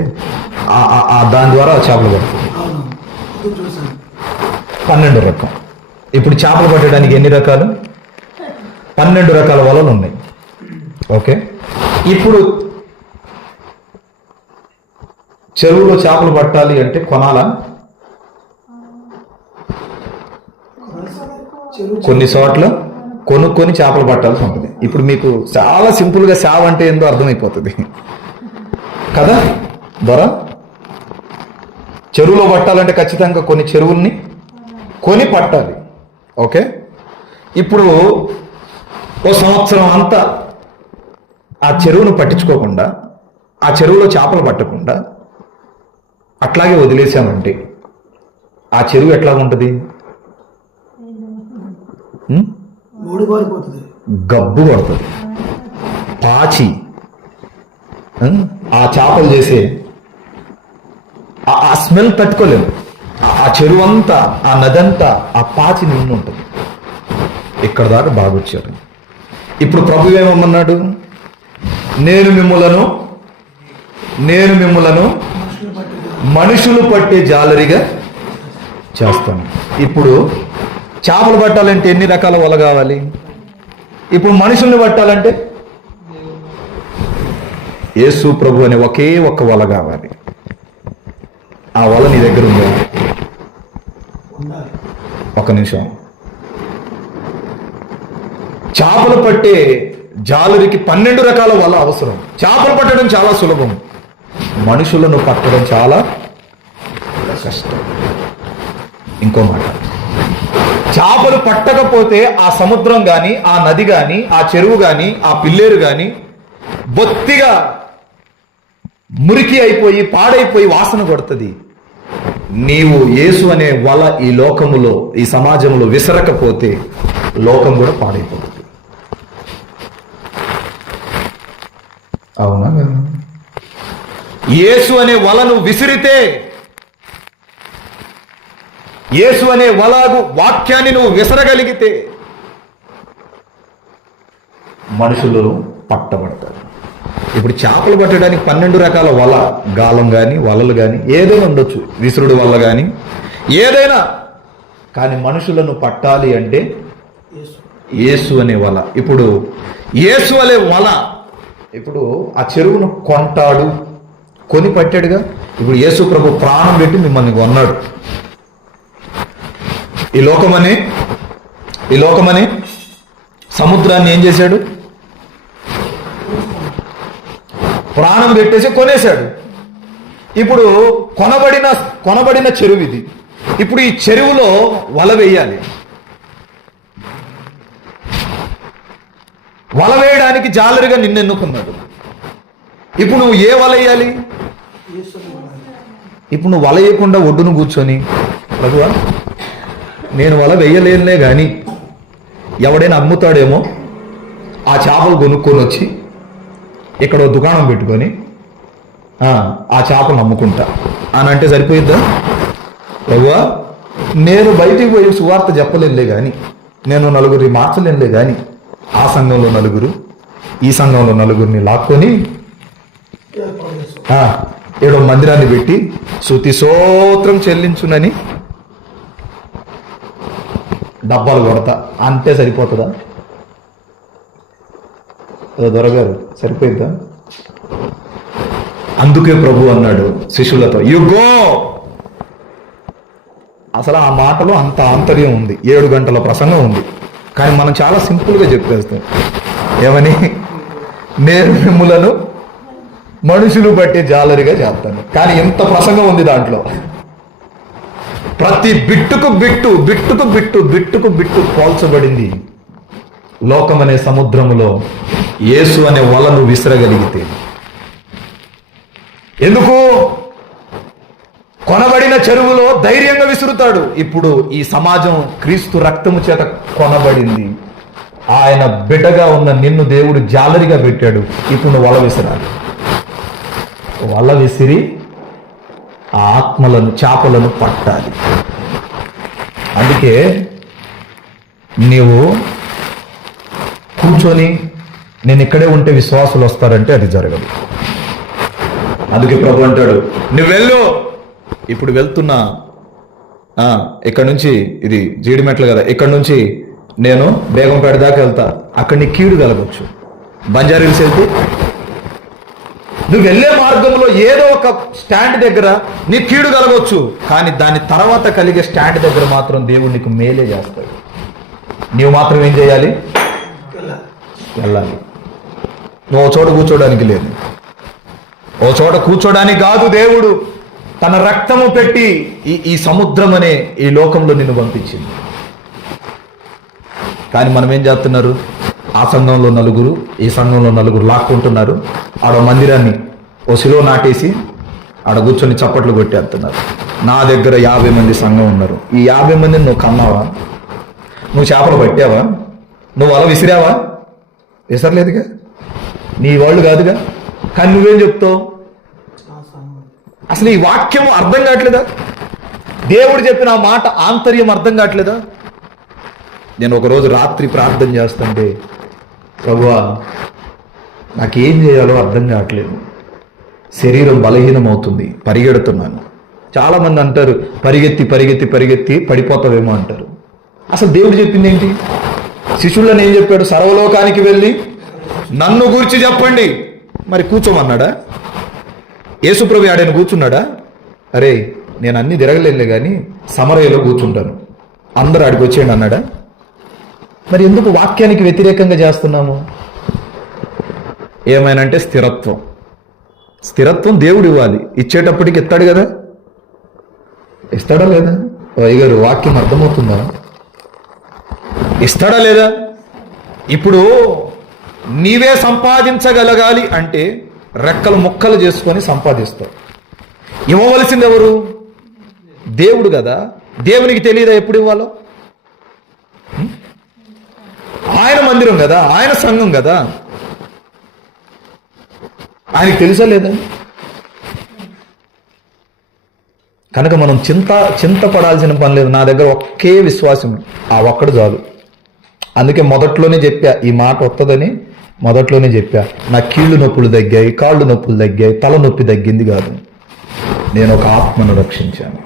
దాని ద్వారా చేపలు పడుతుంది. 12 రకం. ఇప్పుడు చేపలు పట్టడానికి ఎన్ని రకాలు? 12 రకాల వలలు ఉన్నాయి. ఓకే, ఇప్పుడు చెరువులో చేపలు పట్టాలి అంటే కొనాలా? కొన్ని చోట్ల కొనుక్కొని చేపలు పట్టాల్సి ఉంటుంది. ఇప్పుడు మీకు చాలా సింపుల్గా సేవ అంటే ఏందో అర్థమైపోతుంది కదా. దొర చెరువులో పట్టాలంటే ఖచ్చితంగా కొన్ని చెరువుల్ని కొని పట్టాలి. ఓకే, ఇప్పుడు ఓ సంవత్సరం అంతా ఆ చెరువును పట్టించుకోకుండా, ఆ చెరువులో చేపలు పట్టకుండా అట్లాగే వదిలేసామంటే ఆ చెరువు ఎట్లా ఉంటుంది? గబ్బు కొడుతుంది, పాచి ఆ చేపలు చేసే ఆ స్మెల్ తట్టుకోలేము. ఆ చెరువు అంతా, ఆ నదంతా ఆ పాచి నిండి ఉంటుంది. ఇక్కడ దాకా బాగొచ్చారు. ఇప్పుడు ప్రభు ఏమన్నాడు? నేను మిమ్ములను మనుషులు పట్టే జాలరిగా చేస్తాను. ఇప్పుడు చేపలు పట్టాలంటే ఎన్ని రకాల వల కావాలి? ఇప్పుడు మనుషుల్ని పట్టాలంటే యేసు ప్రభు అనే ఒకే ఒక్క వల కావాలి. ఆ వల నీ దగ్గర ఉందా? ఒక నిమిషం. చేపలు పట్టే జాలరికి 12 రకాల వల అవసరం. చేపలు పట్టడం చాలా సులభం, మనుషులను పట్టడం చాలా కష్టం. ఇంకో మాట, చేపలు పట్టకపోతే ఆ సముద్రం కానీ, ఆ నది కానీ, ఆ చెరువు కానీ, ఆ పిల్లేరు కానీ బొత్తిగా మురికి అయిపోయి పాడైపోయి వాసన కొడుతుంది. నీవు యేసు అనే వల ఈ లోకములో, ఈ సమాజంలో విసరకపోతే లోకం కూడా పాడైపోతుంది. అవునా? యేసు అనే వలను విసిరితే, యేసు అనే వలగు వాక్యాన్ని నువ్వు విసరగలిగితే మనుషులు పట్టబడతారు. ఇప్పుడు చేపలు పట్టడానికి 12 రకాల వల, గాలం కానీ, వలలు కానీ ఏదైనా ఉండొచ్చు, విసురుడు వల్ల కానీ ఏదైనా, కానీ మనుషులను పట్టాలి అంటే యేసు అనే వల. ఇప్పుడు యేసు అనే వల, ఇప్పుడు ఆ చెరువును కొంటాడు, కొని పట్టాడుగా. ఇప్పుడు యేసు ప్రభు ప్రాణం పెట్టి మిమ్మల్ని కొన్నాడు. ఈ లోకమని సముద్రాన్ని ఏం చేశాడు? ప్రాణం పెట్టేసి కొనేశాడు. ఇప్పుడు కొనబడిన చెరువు ఇది. ఇప్పుడు ఈ చెరువులో వల వేయాలి. వల వేయడానికి జాలరిగా నిన్ను ఎన్నుకున్నాడు. ఇప్పుడు నువ్వు ఏ వల వేయాలి? ఇప్పుడు నువ్వు వల వేయకుండా ఒడ్డును కూర్చొని, ప్రభువా నేను వల వేయలేనులే కానీ ఎవడైనా అమ్ముతాడేమో ఆ చేపలు కొనుక్కొని వచ్చి ఇక్కడ దుకాణం పెట్టుకొని ఆ చేపలు అమ్ముకుంటా అని అంటే సరిపోయిద్దా? ప్రభువా నేను బయటికి పోయి సువార్త చెప్పలేనులే కానీ, నేను నలుగురిని మార్చలేనులే కానీ, ఆ సంఘంలో నలుగురు, ఈ సంఘంలో నలుగురిని లాక్కొని ఏడో మందిరాన్ని పెట్టి స్తుతి స్తోత్రం చెల్లించునని డబ్బాలు కొడతా అంటే సరిపోతుందా? దొరగారు సరిపోయిద్దా? అందుకే ప్రభు అన్నాడు శిష్యులతో, యు గో. అసలు ఆ మాటలో అంత ఆంతర్యం ఉంది. 7 గంటల ప్రసంగం ఉంది, కానీ మనం చాలా సింపుల్గా చెప్పేస్తాం. ఏమని? నేను మిమ్ములను మనుషులు బట్టే జాలరిగా చేస్తాను. కానీ ఎంత ప్రసంగం ఉంది దాంట్లో. ప్రతి బిట్టుకు బిట్టు పోల్చబడింది. లోకం అనే సముద్రములో యేసు అనే వలను విసరగలిగితే. ఎందుకు? కొనబడిన చెరువులో ధైర్యంగా విసురుతాడు. ఇప్పుడు ఈ సమాజం క్రీస్తు రక్తము చేత కొనబడింది. ఆయన బిడ్డగా ఉన్న నిన్ను దేవుడు జాలరిగా పెట్టాడు. ఇప్పుడు నువ్వు వల విసిరాలి. వల విసిరి ఆ ఆత్మలను, చేపలను పట్టాలి. అందుకే నీవు కూర్చొని నేను ఇక్కడే ఉంటే విశ్వాసులు వస్తారంటే అది జరగదు. అందుకే ప్రభు అంటాడు, నువ్వు వెళ్ళు. ఇప్పుడు వెళ్తున్నా, ఇక్కడ నుంచి ఇది జీడిమెట్లు కదా, ఇక్కడ నుంచి నేను బేగంపేట దాకా వెళ్తా. అక్కడ నీ కీడు కలగవచ్చు. బంజారీల్స్ వెళ్తే నువ్వు వెళ్ళే మార్గంలో ఏదో ఒక స్టాండ్ దగ్గర నీ కీడు కలగవచ్చు, కానీ దాని తర్వాత కలిగే స్టాండ్ దగ్గర మాత్రం దేవుడు నీకు మేలే చేస్తాడు. నీవు మాత్రం ఏం చేయాలి? వెళ్ళాలి. నువ్వు ఓ చోట కూర్చోడానికి లేదు. ఓ చోట కూర్చోడానికి కాదు దేవుడు తన రక్తము పెట్టి ఈ సముద్రం అనే ఈ లోకంలో నిన్ను పంపించింది. కానీ మనం ఏం చేస్తున్నారు? ఆ సంఘంలో నలుగురు, ఈ సంఘంలో నలుగురు లాక్కుంటున్నారు. ఆడ మందిరాన్ని ఓ శిలువ నాటేసి ఆడ కూర్చొని చప్పట్లు కొట్టేస్తున్నారు. నా దగ్గర 50 మంది సంఘం ఉన్నారు. ఈ 50 మందిని నువ్వు కన్నావా? నువ్వు చేపలు పట్టావా? నువ్వు అలా విసిరావా? విసరలేదుగా, నీ వాళ్ళు కాదుగా. కానీ నువ్వేం చెప్తావు? అసలు ఈ వాక్యం అర్థం కావట్లేదా? దేవుడు చెప్పిన ఆ మాట ఆంతర్యం అర్థం కావట్లేదా? నేను ఒకరోజు రాత్రి ప్రార్థన చేస్తుంటే, ప్రభువా నాకేం చేయాలో అర్థం కావట్లేదు, శరీరం బలహీనమవుతుంది, పరిగెడుతున్నాను. చాలామంది అంటారు పరిగెత్తి పరిగెత్తి పరిగెత్తి పడిపోతావేమో అంటారు. అసలు దేవుడు చెప్పింది ఏంటి? శిష్యులను ఏం చెప్పాడు? సర్వలోకానికి వెళ్ళి నన్ను గూర్చి చెప్పండి. మరి కూర్చోమన్నాడా? యేసుప్రభు ఆడని కూర్చున్నాడా? అరే నేను అన్ని తిరగలేనులే కానీ సమరయలో కూర్చుంటాను, అందరూ ఆడికి వచ్చేయండి అన్నాడా? మరి ఎందుకు వాక్యానికి వ్యతిరేకంగా చేస్తున్నాము? ఏమైనంటే స్థిరత్వం దేవుడు ఇవ్వాలి. ఇచ్చేటప్పటికి ఇస్తాడు కదా, ఇస్తాడా లేదా? అయ్యగారు వాక్యం అర్థమవుతుందా? ఇస్తాడా లేదా? ఇప్పుడు నీవే సంపాదించగలగాలి అంటే రెక్కలు ముక్కలు చేసుకొని సంపాదిస్తావు. ఇవ్వవలసింది ఎవరు? దేవుడు కదా. దేవునికి తెలియదా ఎప్పుడు ఇవ్వాలో? ఆయన మందిరం కదా, ఆయన సంఘం కదా, ఆయనకి తెలుసా లేదా? కనుక మనం చింతపడాల్సిన పని లేదు. నా దగ్గర ఒకే విశ్వాసం, ఆ ఒక్కడు చాలు. అందుకే మొదట్లోనే చెప్పా, ఈ మాట వస్తుందని మొదట్లోనే చెప్పా. నా కీళ్ళు నొప్పులు తగ్గాయి, కాళ్ళు నొప్పులు తగ్గాయి, తలనొప్పి తగ్గింది కాదు, నేను ఒక ఆత్మను రక్షించాను.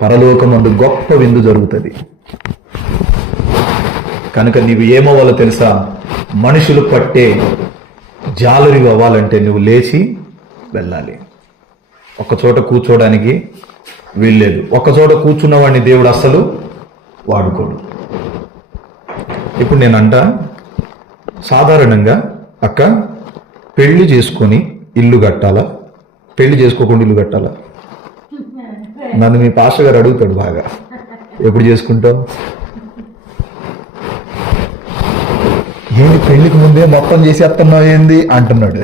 పరలోకమందు గొప్ప విందు జరుగుతుంది. కనుక నీవు ఏమవ్వాలో తెలుసా? మనుషులు పట్టే జాలరి అవ్వాలంటే నువ్వు లేచి వెళ్ళాలి. ఒకచోట కూర్చోడానికి వీల్లేదు. ఒకచోట కూర్చున్నవాడిని దేవుడు అస్సలు వాడుకోడు. ఇప్పుడు నేనంట సాధారణంగా అక్క పెళ్లి చేసుకొని ఇల్లు కట్టాలా, పెళ్లి చేసుకోకుండా ఇల్లు కట్టాలా? నన్ను మీ పాస్టర్ గారు అడుగుతాడు బాగా, ఎప్పుడు చేసుకుంటావు? ఏంటి పెళ్లికి ముందే మొత్తం చేసేస్తున్నావు ఏంది అంటున్నాడు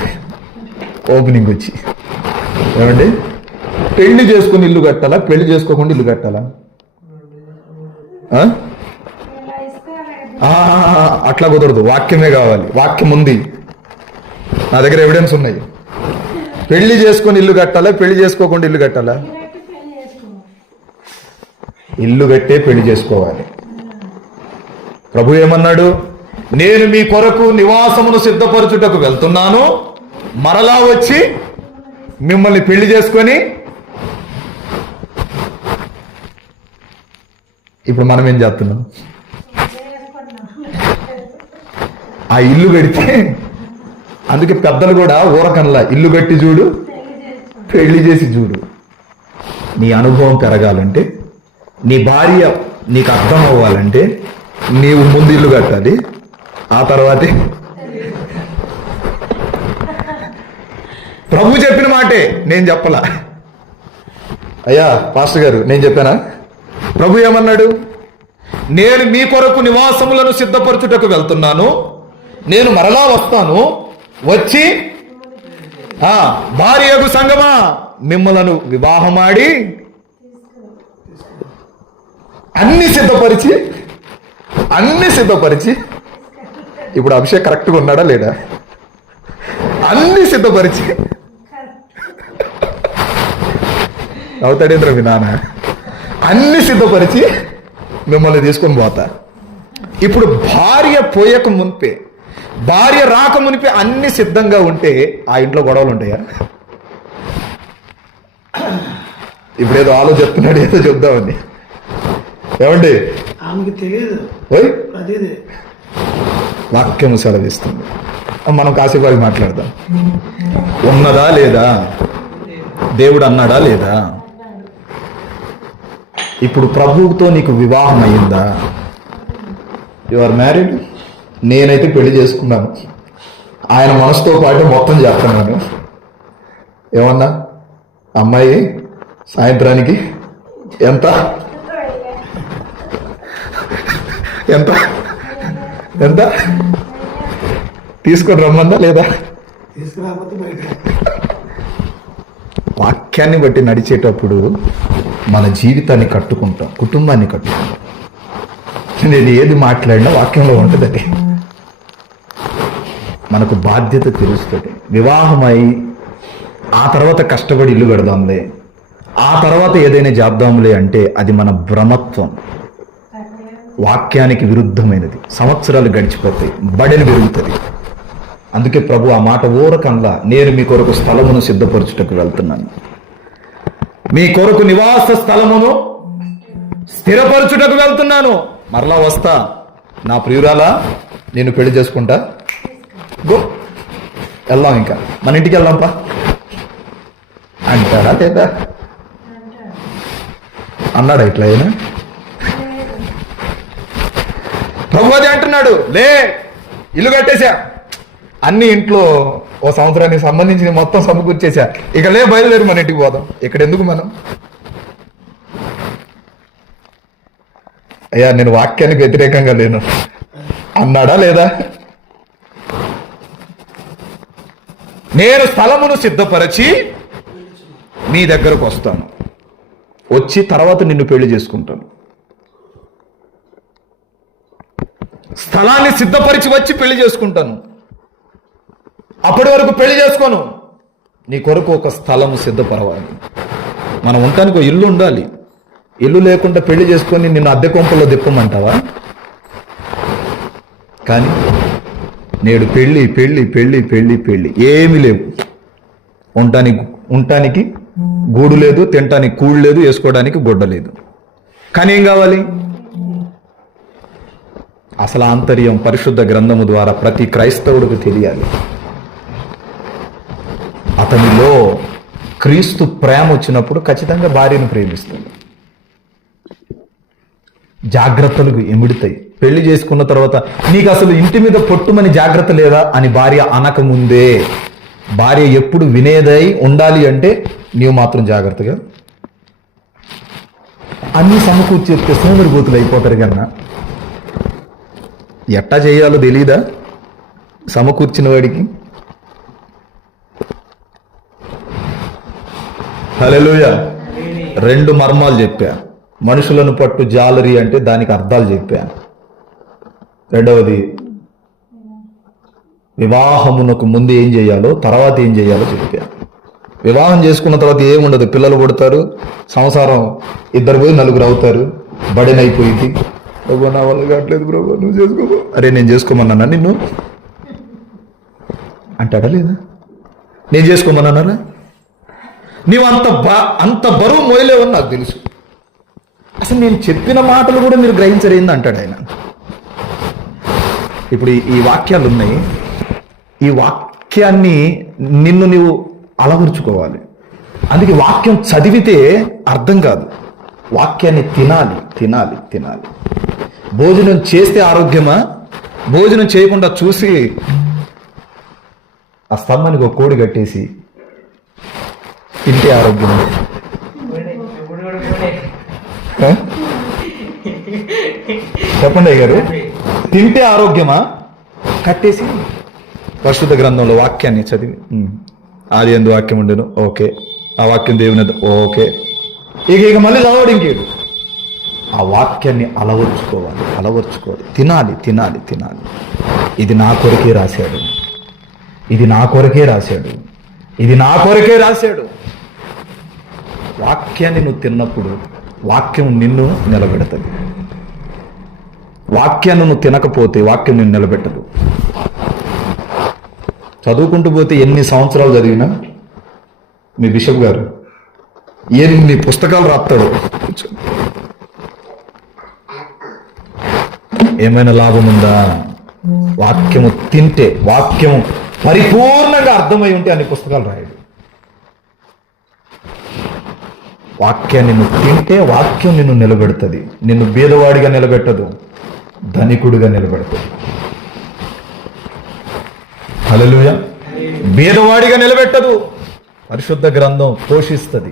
ఓపెనింగ్ వచ్చి. ఏమండి, పెళ్లి చేసుకుని ఇల్లు కట్టాలా, పెళ్లి చేసుకోకుండా ఇల్లు కట్టాలా? అట్లా కుదరదు, వాక్యమే కావాలి. వాక్యం ఉంది, నా దగ్గర ఎవిడెన్స్ ఉన్నాయి. పెళ్లి చేసుకొని ఇల్లు కట్టాలా, పెళ్లి చేసుకోకుండా ఇల్లు కట్టాలా? ఇల్లు కట్టే పెళ్లి చేసుకోవాలి. ప్రభు ఏమన్నాడు? నేను మీ కొరకు నివాసమును సిద్ధపరచుటకు వెళ్తున్నాను, మరలా వచ్చి మిమ్మల్ని పెళ్లి చేసుకొని. ఇప్పుడు మనం ఏం చేస్తున్నాం? ఆ ఇల్లు కడితే, అందుకే పెద్దలు కూడా ఊరకనలా ఇల్లు కట్టి చూడు, పెళ్లి చేసి చూడు. నీ అనుభవం పెరగాలంటే, నీ భార్య నీకు అర్థం అవ్వాలంటే నీవు ముందు ఇల్లు కట్టాలి, ఆ తర్వాతే. ప్రభు చెప్పిన మాటే, నేను చెప్పలా. అయ్యా పాస్టర్ గారు నేను చెప్పానా? ప్రభు ఏమన్నాడు? నేను మీ కొరకు నివాసములను సిద్ధపరచుటకు వెళ్తున్నాను, నేను మరలా వస్తాను, వచ్చి భార్యకు సంగమా మిమ్మలను వివాహమాడి అన్ని సిద్ధపరిచి ఇప్పుడు అభిషేక్ కరెక్ట్గా ఉన్నాడా లేడా? అన్ని సిద్ధపరిచి అవుతాడేంద్ర మీ నాన్న, అన్ని సిద్ధపరిచి మిమ్మల్ని తీసుకొని పోతా. ఇప్పుడు భార్య పోయక మునిపే, భార్య రాక మునిపే అన్ని సిద్ధంగా ఉంటే ఆ ఇంట్లో గొడవలు ఉంటాయా? ఇప్పుడు ఏదో చెప్తున్నాడు, ఏదో చెప్దామని. ఏమండి, ఆమెకి తెలియదు, వాక్యం సెలవిస్తుంది. మనం కాసేపు మాట్లాడదాం. ఉన్నదా లేదా? దేవుడు అన్నాడా లేదా? ఇప్పుడు ప్రభువుతో నీకు వివాహం అయ్యిందా? You are married? నేనైతే పెళ్లి చేసుకున్నాను, ఆయన మనసుతో పాటు మొత్తం చేస్తున్నాను. ఏమన్నా అమ్మాయి సాయంత్రానికి ఎంత ఎంత ఎంత తీసుకొని రమ్మందా లేదా? తీసుకురాకపోతే బయట వాక్యాన్ని బట్టి నడిచేటప్పుడు మన జీవితాన్ని కట్టుకుంటాం, కుటుంబాన్ని కట్టుకుంటాం. నేను ఏది మాట్లాడినా వాక్యంలో ఉంటుందండి. మనకు బాధ్యత తెలుస్తుంది. వివాహమై ఆ తర్వాత కష్టపడి ఇల్లు కడదాంలే, ఆ తర్వాత ఏదైనా చేద్దాంలే అంటే అది మన భ్రమత్వం, వాక్యానికి విరుద్ధమైనది. సంవత్సరాలు గడిచిపోతాయి, బడెలు పెరుగుతుంది. అందుకే ప్రభు ఆ మాట ఊరకంలా, నేను మీ కొరకు స్థలమును సిద్ధపరచుటకు వెళ్తున్నాను, మీ కొరకు నివాస స్థలమును స్థిరపరచుటకు వెళ్తున్నాను, మరలా వస్తా, నా ప్రియురాలా నేను పెళ్లి చేసుకుంటా, గో వెళ్దాం, ఇంకా మన ఇంటికి వెళ్దాంపా అంటాడా లేదా? అన్నాడా ఇట్లా అయినా? ప్రభు అది అంటున్నాడు, లే ఇల్లు కట్టేశా, అన్ని ఇంట్లో ఓ సంవత్సరానికి సంబంధించిన మొత్తం సమకూర్చేసా, ఇక లే బయలుదేరి మన ఇంటికి పోదాం, ఇక్కడ ఎందుకు మనం? అయ్యా నేను వాక్యానికి వ్యతిరేకంగా లేను అన్నాడా లేదా? నేను స్థలమును సిద్ధపరచి నీ దగ్గరకు వస్తాను, వచ్చి తర్వాత నిన్ను పెళ్లి చేసుకుంటాను. స్థలాన్ని సిద్ధపరిచి వచ్చి పెళ్లి చేసుకుంటాను, అప్పటి వరకు పెళ్లి చేసుకోను. నీ కొరకు ఒక స్థలము సిద్ధపరవాలి. మనం ఉండటానికి ఒక ఇల్లు ఉండాలి. ఇల్లు లేకుండా పెళ్లి చేసుకొని నిన్ను అద్దె కొంపల్లో దిప్పమంటావా? కానీ నేడు పెళ్లి పెళ్లి పెళ్లి పెళ్లి పెళ్లి ఏమీ లేవు. ఉండటానికి గూడు లేదు, తినటానికి కూడు లేదు, వేసుకోవడానికి గుడ్డ లేదు. కానీ ఏం కావాలి? అసలు ఆంతర్యం పరిశుద్ధ గ్రంథము ద్వారా ప్రతి క్రైస్తవుడికి తెలియాలి. అతనిలో క్రీస్తు ప్రేమ వచ్చినప్పుడు ఖచ్చితంగా భార్యను ప్రేమిస్తుంది. జాగ్రత్తలకు ఎమిడుతాయి. పెళ్లి చేసుకున్న తర్వాత నీకు అసలు ఇంటి మీద పొట్టుమని జాగ్రత్త లేదా అని భార్య అనకముందే భార్య ఎప్పుడు వినేదై ఉండాలి అంటే నీవు మాత్రం జాగ్రత్తగా అన్ని సమకూర్చి చెప్తే సోమరిపోతులు అయిపోతారు కన్నా. ఎట్టా చేయాలో తెలీదా సమకూర్చిన వాడికి? హల్లెలూయా. 2 మర్మాలు చెప్పా. మనుషులను పట్టు జాలరి అంటే దానికి అర్థాలు చెప్పా. రెండవది వివాహమునకు ముందు ఏం చేయాలో తర్వాత ఏం చేయాలో చెప్పా. వివాహం చేసుకున్న తర్వాత ఏముండదు, పిల్లలు పుడతారు, సంసారం 2 పోయి 4 అవుతారు, బడెన్ అయిపోయింది. ప్రభు నా వల్ల కావట్లేదు ప్రభు, నువ్వు చేసుకో. అరే నేను చేసుకోమన్నానా నిన్ను అంటాడా లేదా? నేను చేసుకోమన్నానా? నీవు అంత బరువు మోయలేవని నాకు తెలుసు. అసలు నేను చెప్పిన మాటలు కూడా మీరు గ్రహించరేంది అంటాడు ఆయన. ఇప్పుడు ఈ వాక్యాలు ఉన్నాయి, ఈ వాక్యాన్ని నిన్ను నీవు అలవరుచుకోవాలి. అందుకే వాక్యం చదివితే అర్థం కాదు, వాక్యాన్ని తినాలి తినాలి తినాలి. భోజనం చేస్తే ఆరోగ్యమా? భోజనం చేయకుండా చూసి ఆ స్తంభానికి ఒక కోడి కట్టేసి తింటే ఆరోగ్యమా? చెప్పండి అయ్య గారు, తింటే ఆరోగ్యమా? కట్టేసి పరిశుద్ధ గ్రంథంలో వాక్యాన్ని చదివి, ఆది యందు వాక్యం ఉండేను, ఓకే, ఆ వాక్యం దేవుని ఓకే, ఇక మళ్ళీ చదవడు ఇంకేడు. ఆ వాక్యాన్ని అలవర్చుకోవాలి, తినాలి తినాలి తినాలి. ఇది నా కొరకే రాశాడు, ఇది నా కొరకే రాశాడు, ఇది నా కొరకే రాశాడు. వాక్యాన్ని నువ్వు తిన్నప్పుడు వాక్యం నిన్ను నిలబెడతది. వాక్యాన్ని నువ్వు తినకపోతే వాక్యం నిన్ను నిలబెట్టదు. చదువుకుంటూ పోతే ఎన్ని సంవత్సరాలు చదివినా మీ బిషప్ గారు ఎన్ని పుస్తకాలు రాస్తాడు, ఏమైనా లాభం ఉందా? వాక్యము తింటే, వాక్యము పరిపూర్ణంగా అర్థమై ఉంటే అన్ని పుస్తకాలు రాయడు. వాక్యాన్ని నువ్వు తింటే వాక్యం నిన్ను నిలబెడుతుంది. నిన్ను బీదవాడిగా నిలబెట్టదు, ధనికుడిగా నిలబెడుతుంది. హల్లెలూయా. భేదవాడిగా నిలబెట్టదు. పరిశుద్ధ గ్రంథం పోషిస్తుంది.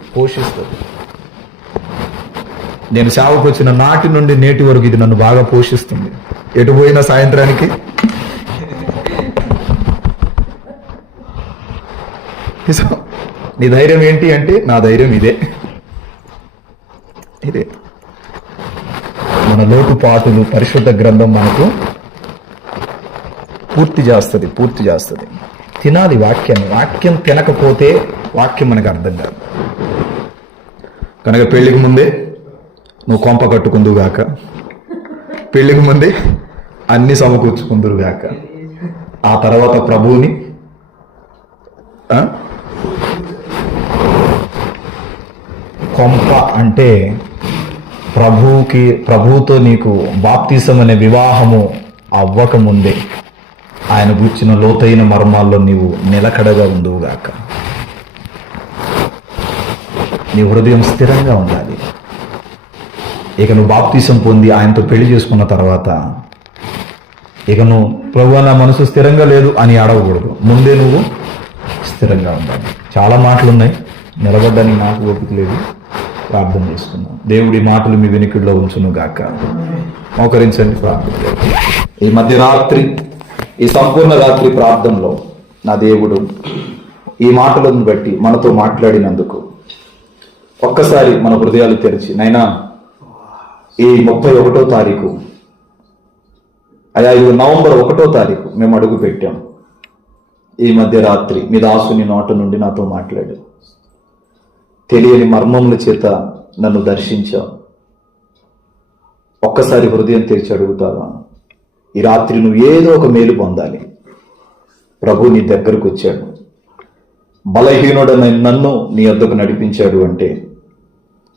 నేను సేవకు వచ్చిన నాటి నుండి నేటి వరకు ఇది నన్ను బాగా పోషిస్తుంది. ఎటు పోయిన సాయంత్రానికి నీ ధైర్యం ఏంటి అంటే నా ధైర్యం ఇదే. మన లోటుపాటులు పరిశుద్ధ గ్రంథం మనకు పూర్తి చేస్తుంది. తినాలి వాక్యాన్ని. వాక్యం తినకపోతే వాక్యం మనకు అర్థం కాదు. కనుక పెళ్లికి ముందే నువ్వు కొంప కట్టుకుందుగాక, పెళ్లికి ముందే అన్ని సమకూర్చుకుందురుగాక, ఆ తర్వాత ప్రభువుని కొంప అంటే ప్రభువుతో నీకు బాప్తిసం అనే వివాహము అవ్వకముందే ఆయన గూర్చిన లోతైన మర్మాల్లో నీవు నిలకడగా ఉందువుగాక. నీ హృదయం స్థిరంగా ఉండాలి. ఇక నువ్వు బాప్తిసం పొంది ఆయనతో పెళ్లి చేసుకున్న తర్వాత ఇక నువ్వు ప్రభువా నా మనసు స్థిరంగా లేదు అని అడగకూడదు. ముందే నువ్వు స్థిరంగా ఉండాలి. చాలా మాటలు ఉన్నాయి, నిలబడ్డానికి నాకు ఓపిక లేదు. ప్రార్థన చేసుకున్నాం. దేవుడి మాటలు మీ వెనుకల్లో ఉంచును గాక. మోకరించండి, ప్రార్థన. ఈ మధ్యరాత్రి, ఈ సంపూర్ణ రాత్రి ప్రార్థనలో నా దేవుడు ఈ మాటలను బట్టి మనతో మాట్లాడినందుకు ఒక్కసారి మన హృదయాలు తెరిచి, నైనా ఈ 31వ తారీఖు ఇది నవంబర్ 1వ తారీఖు మేము అడుగు పెట్టాం. ఈ మధ్యరాత్రి మీ దాసుని నోట నుండి నాతో మాట్లాడు. తెలియని మర్మముల చేత నన్ను దర్శించావు. ఒక్కసారి హృదయం తెరిచి అడుగుతావా? ఈ రాత్రి నువ్వు ఏదో ఒక మేలు పొందాలి. ప్రభు నీ దగ్గరకు వచ్చాడు. బలహీనుడైన నన్ను నీ వద్దకు నడిపించాడు అంటే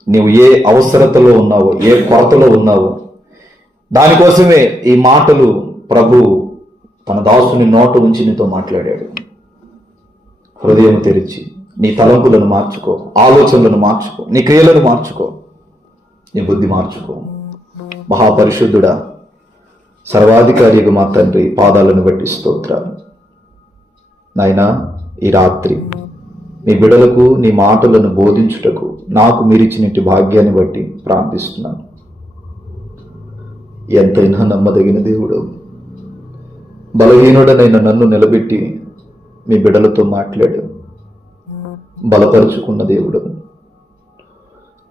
నీవు ఏ అవసరతలో ఉన్నావో, ఏ కొరతలో ఉన్నావో దానికోసమే ఈ మాటలు ప్రభు తన దాసుని నోట ఉంచి నీతో మాట్లాడాడు. హృదయం తెరిచి నీ తలంపులను మార్చుకో, ఆలోచనలను మార్చుకో, నీ క్రియలను మార్చుకో, నీ బుద్ధి మార్చుకో. మహాపరిశుద్ధుడా, సర్వాధికారిగా మా తండ్రి, పాదాలను బట్టి స్తోత్రాలు. నాయనా, ఈ రాత్రి మీ బిడలకు నీ మాటలను బోధించుటకు నాకు మీరిచ్చినట్టు భాగ్యాన్ని బట్టి ప్రార్థిస్తున్నాను. ఎంతైనా నమ్మదగిన దేవుడు, బలహీనుడనైన నన్ను నిలబెట్టి మీ బిడలతో మాట్లాడు, బలపరుచుకున్న దేవుడు.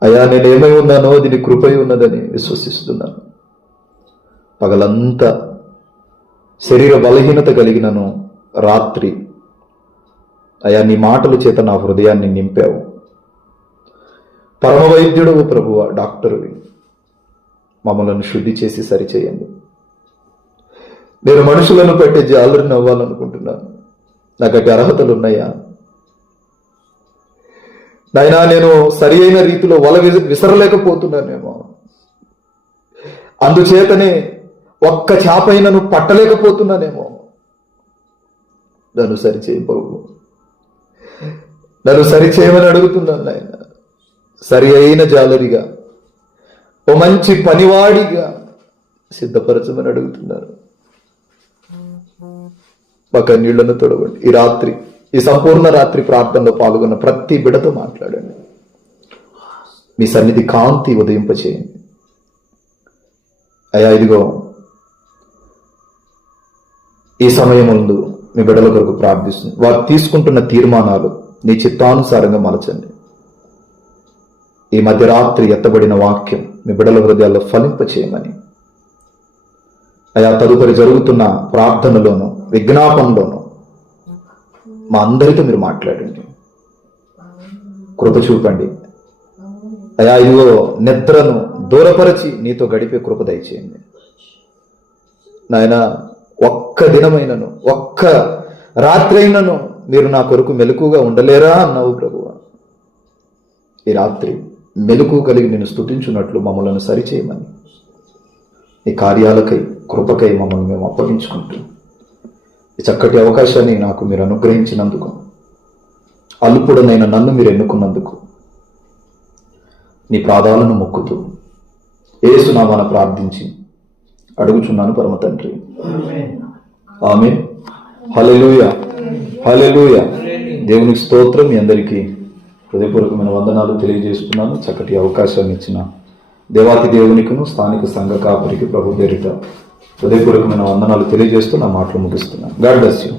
అయ్యా, నేనేమై ఉన్నానో అది నీ కృపై ఉన్నదని విశ్వసిస్తున్నాను. పగలంతా శరీర బలహీనత కలిగినను రాత్రి అయ్యా నీ మాటల చేత నా హృదయాన్ని నింపావు. పరమ వైద్యుడు ప్రభువా, డాక్టరువి, మమ్మలను శుద్ధి చేసి సరిచేయండి. నేను మనుషులను పెట్టే జాలరిని అవ్వాలనుకుంటున్నాను. నాకు అటు అర్హతలు ఉన్నాయా నాయనా? నేను సరి అయిన రీతిలో వల విసరలేకపోతున్నానేమో. అందుచేతనే ఒక్క చేపైనను పట్టలేకపోతున్నానేమో. నన్ను సరిచేయ ప్రభు, నన్ను సరిచేయమని అడుగుతున్నాను నాయన. సరి అయిన జాలరిగా, ఓ మంచి పనివాడిగా సిద్ధపరచమని అడుగుతున్నారు. మా కన్నీళ్లను తొడవండి. ఈ రాత్రి, ఈ సంపూర్ణ రాత్రి ప్రార్థనలో పాల్గొన్న ప్రతి బిడతో మాట్లాడండి. మీ సన్నిధి కాంతి ఉదయింపచేయండి. అయ్యా, ఇదిగో ఈ సమయం ముందు మీ బిడ్డల కొరకు ప్రార్థిస్తుంది. వారు తీసుకుంటున్న తీర్మానాలు నీ చిత్తానుసారంగా మలచండి. ఈ మధ్యరాత్రి ఎత్తబడిన వాక్యం మీ బిడ్డల హృదయాల్లో ఫలింపచేయమని, అయా తదుపరి జరుగుతున్న ప్రార్థనలోను విజ్ఞాపనలోను మా అందరితో మీరు మాట్లాడండి. కృప చూపండి అయా. ఇదిగో నిద్రను దూరపరచి నీతో గడిపే కృప దయచేయండి నాయన. ఒక్క దినమైనను, ఒక్క రాత్రి అయినను మీరు నా కొరకు మెలకుగా ఉండలేరా అన్నావు ప్రభువా. ఈ రాత్రి మెలకు కలిగి నేను స్తుతించున్నట్లు మమ్మల్ని సరిచేయమని, ఈ కార్యాలకై, కృపకై మమ్మల్ని మేము అప్పగించుకుంటూ ఈ చక్కటి అవకాశాన్ని నాకు మీరు అనుగ్రహించినందుకు, అల్పుడనైన నన్ను మీరు ఎన్నుకున్నందుకు నీ పాదాలను మొక్కుతూ యేసునామాన ప్రార్థించి అడుగుచున్నాను పరమ తండ్రి. ఆమేన్. హల్లెలూయా, హల్లెలూయా. దేవునికి స్తోత్రం. మీ అందరికీ హృదయపూర్వకమైన వందనాలు తెలియజేస్తున్నాను. చక్కటి అవకాశాన్ని ఇచ్చిన దేవాతి దేవునికిను స్థానిక సంఘ కాపరికి ప్రభు పేరిట హృదయపూర్వకమైన వందనాలు తెలియజేస్తూ నా మాటలు ముగిస్తున్నాను. God bless you.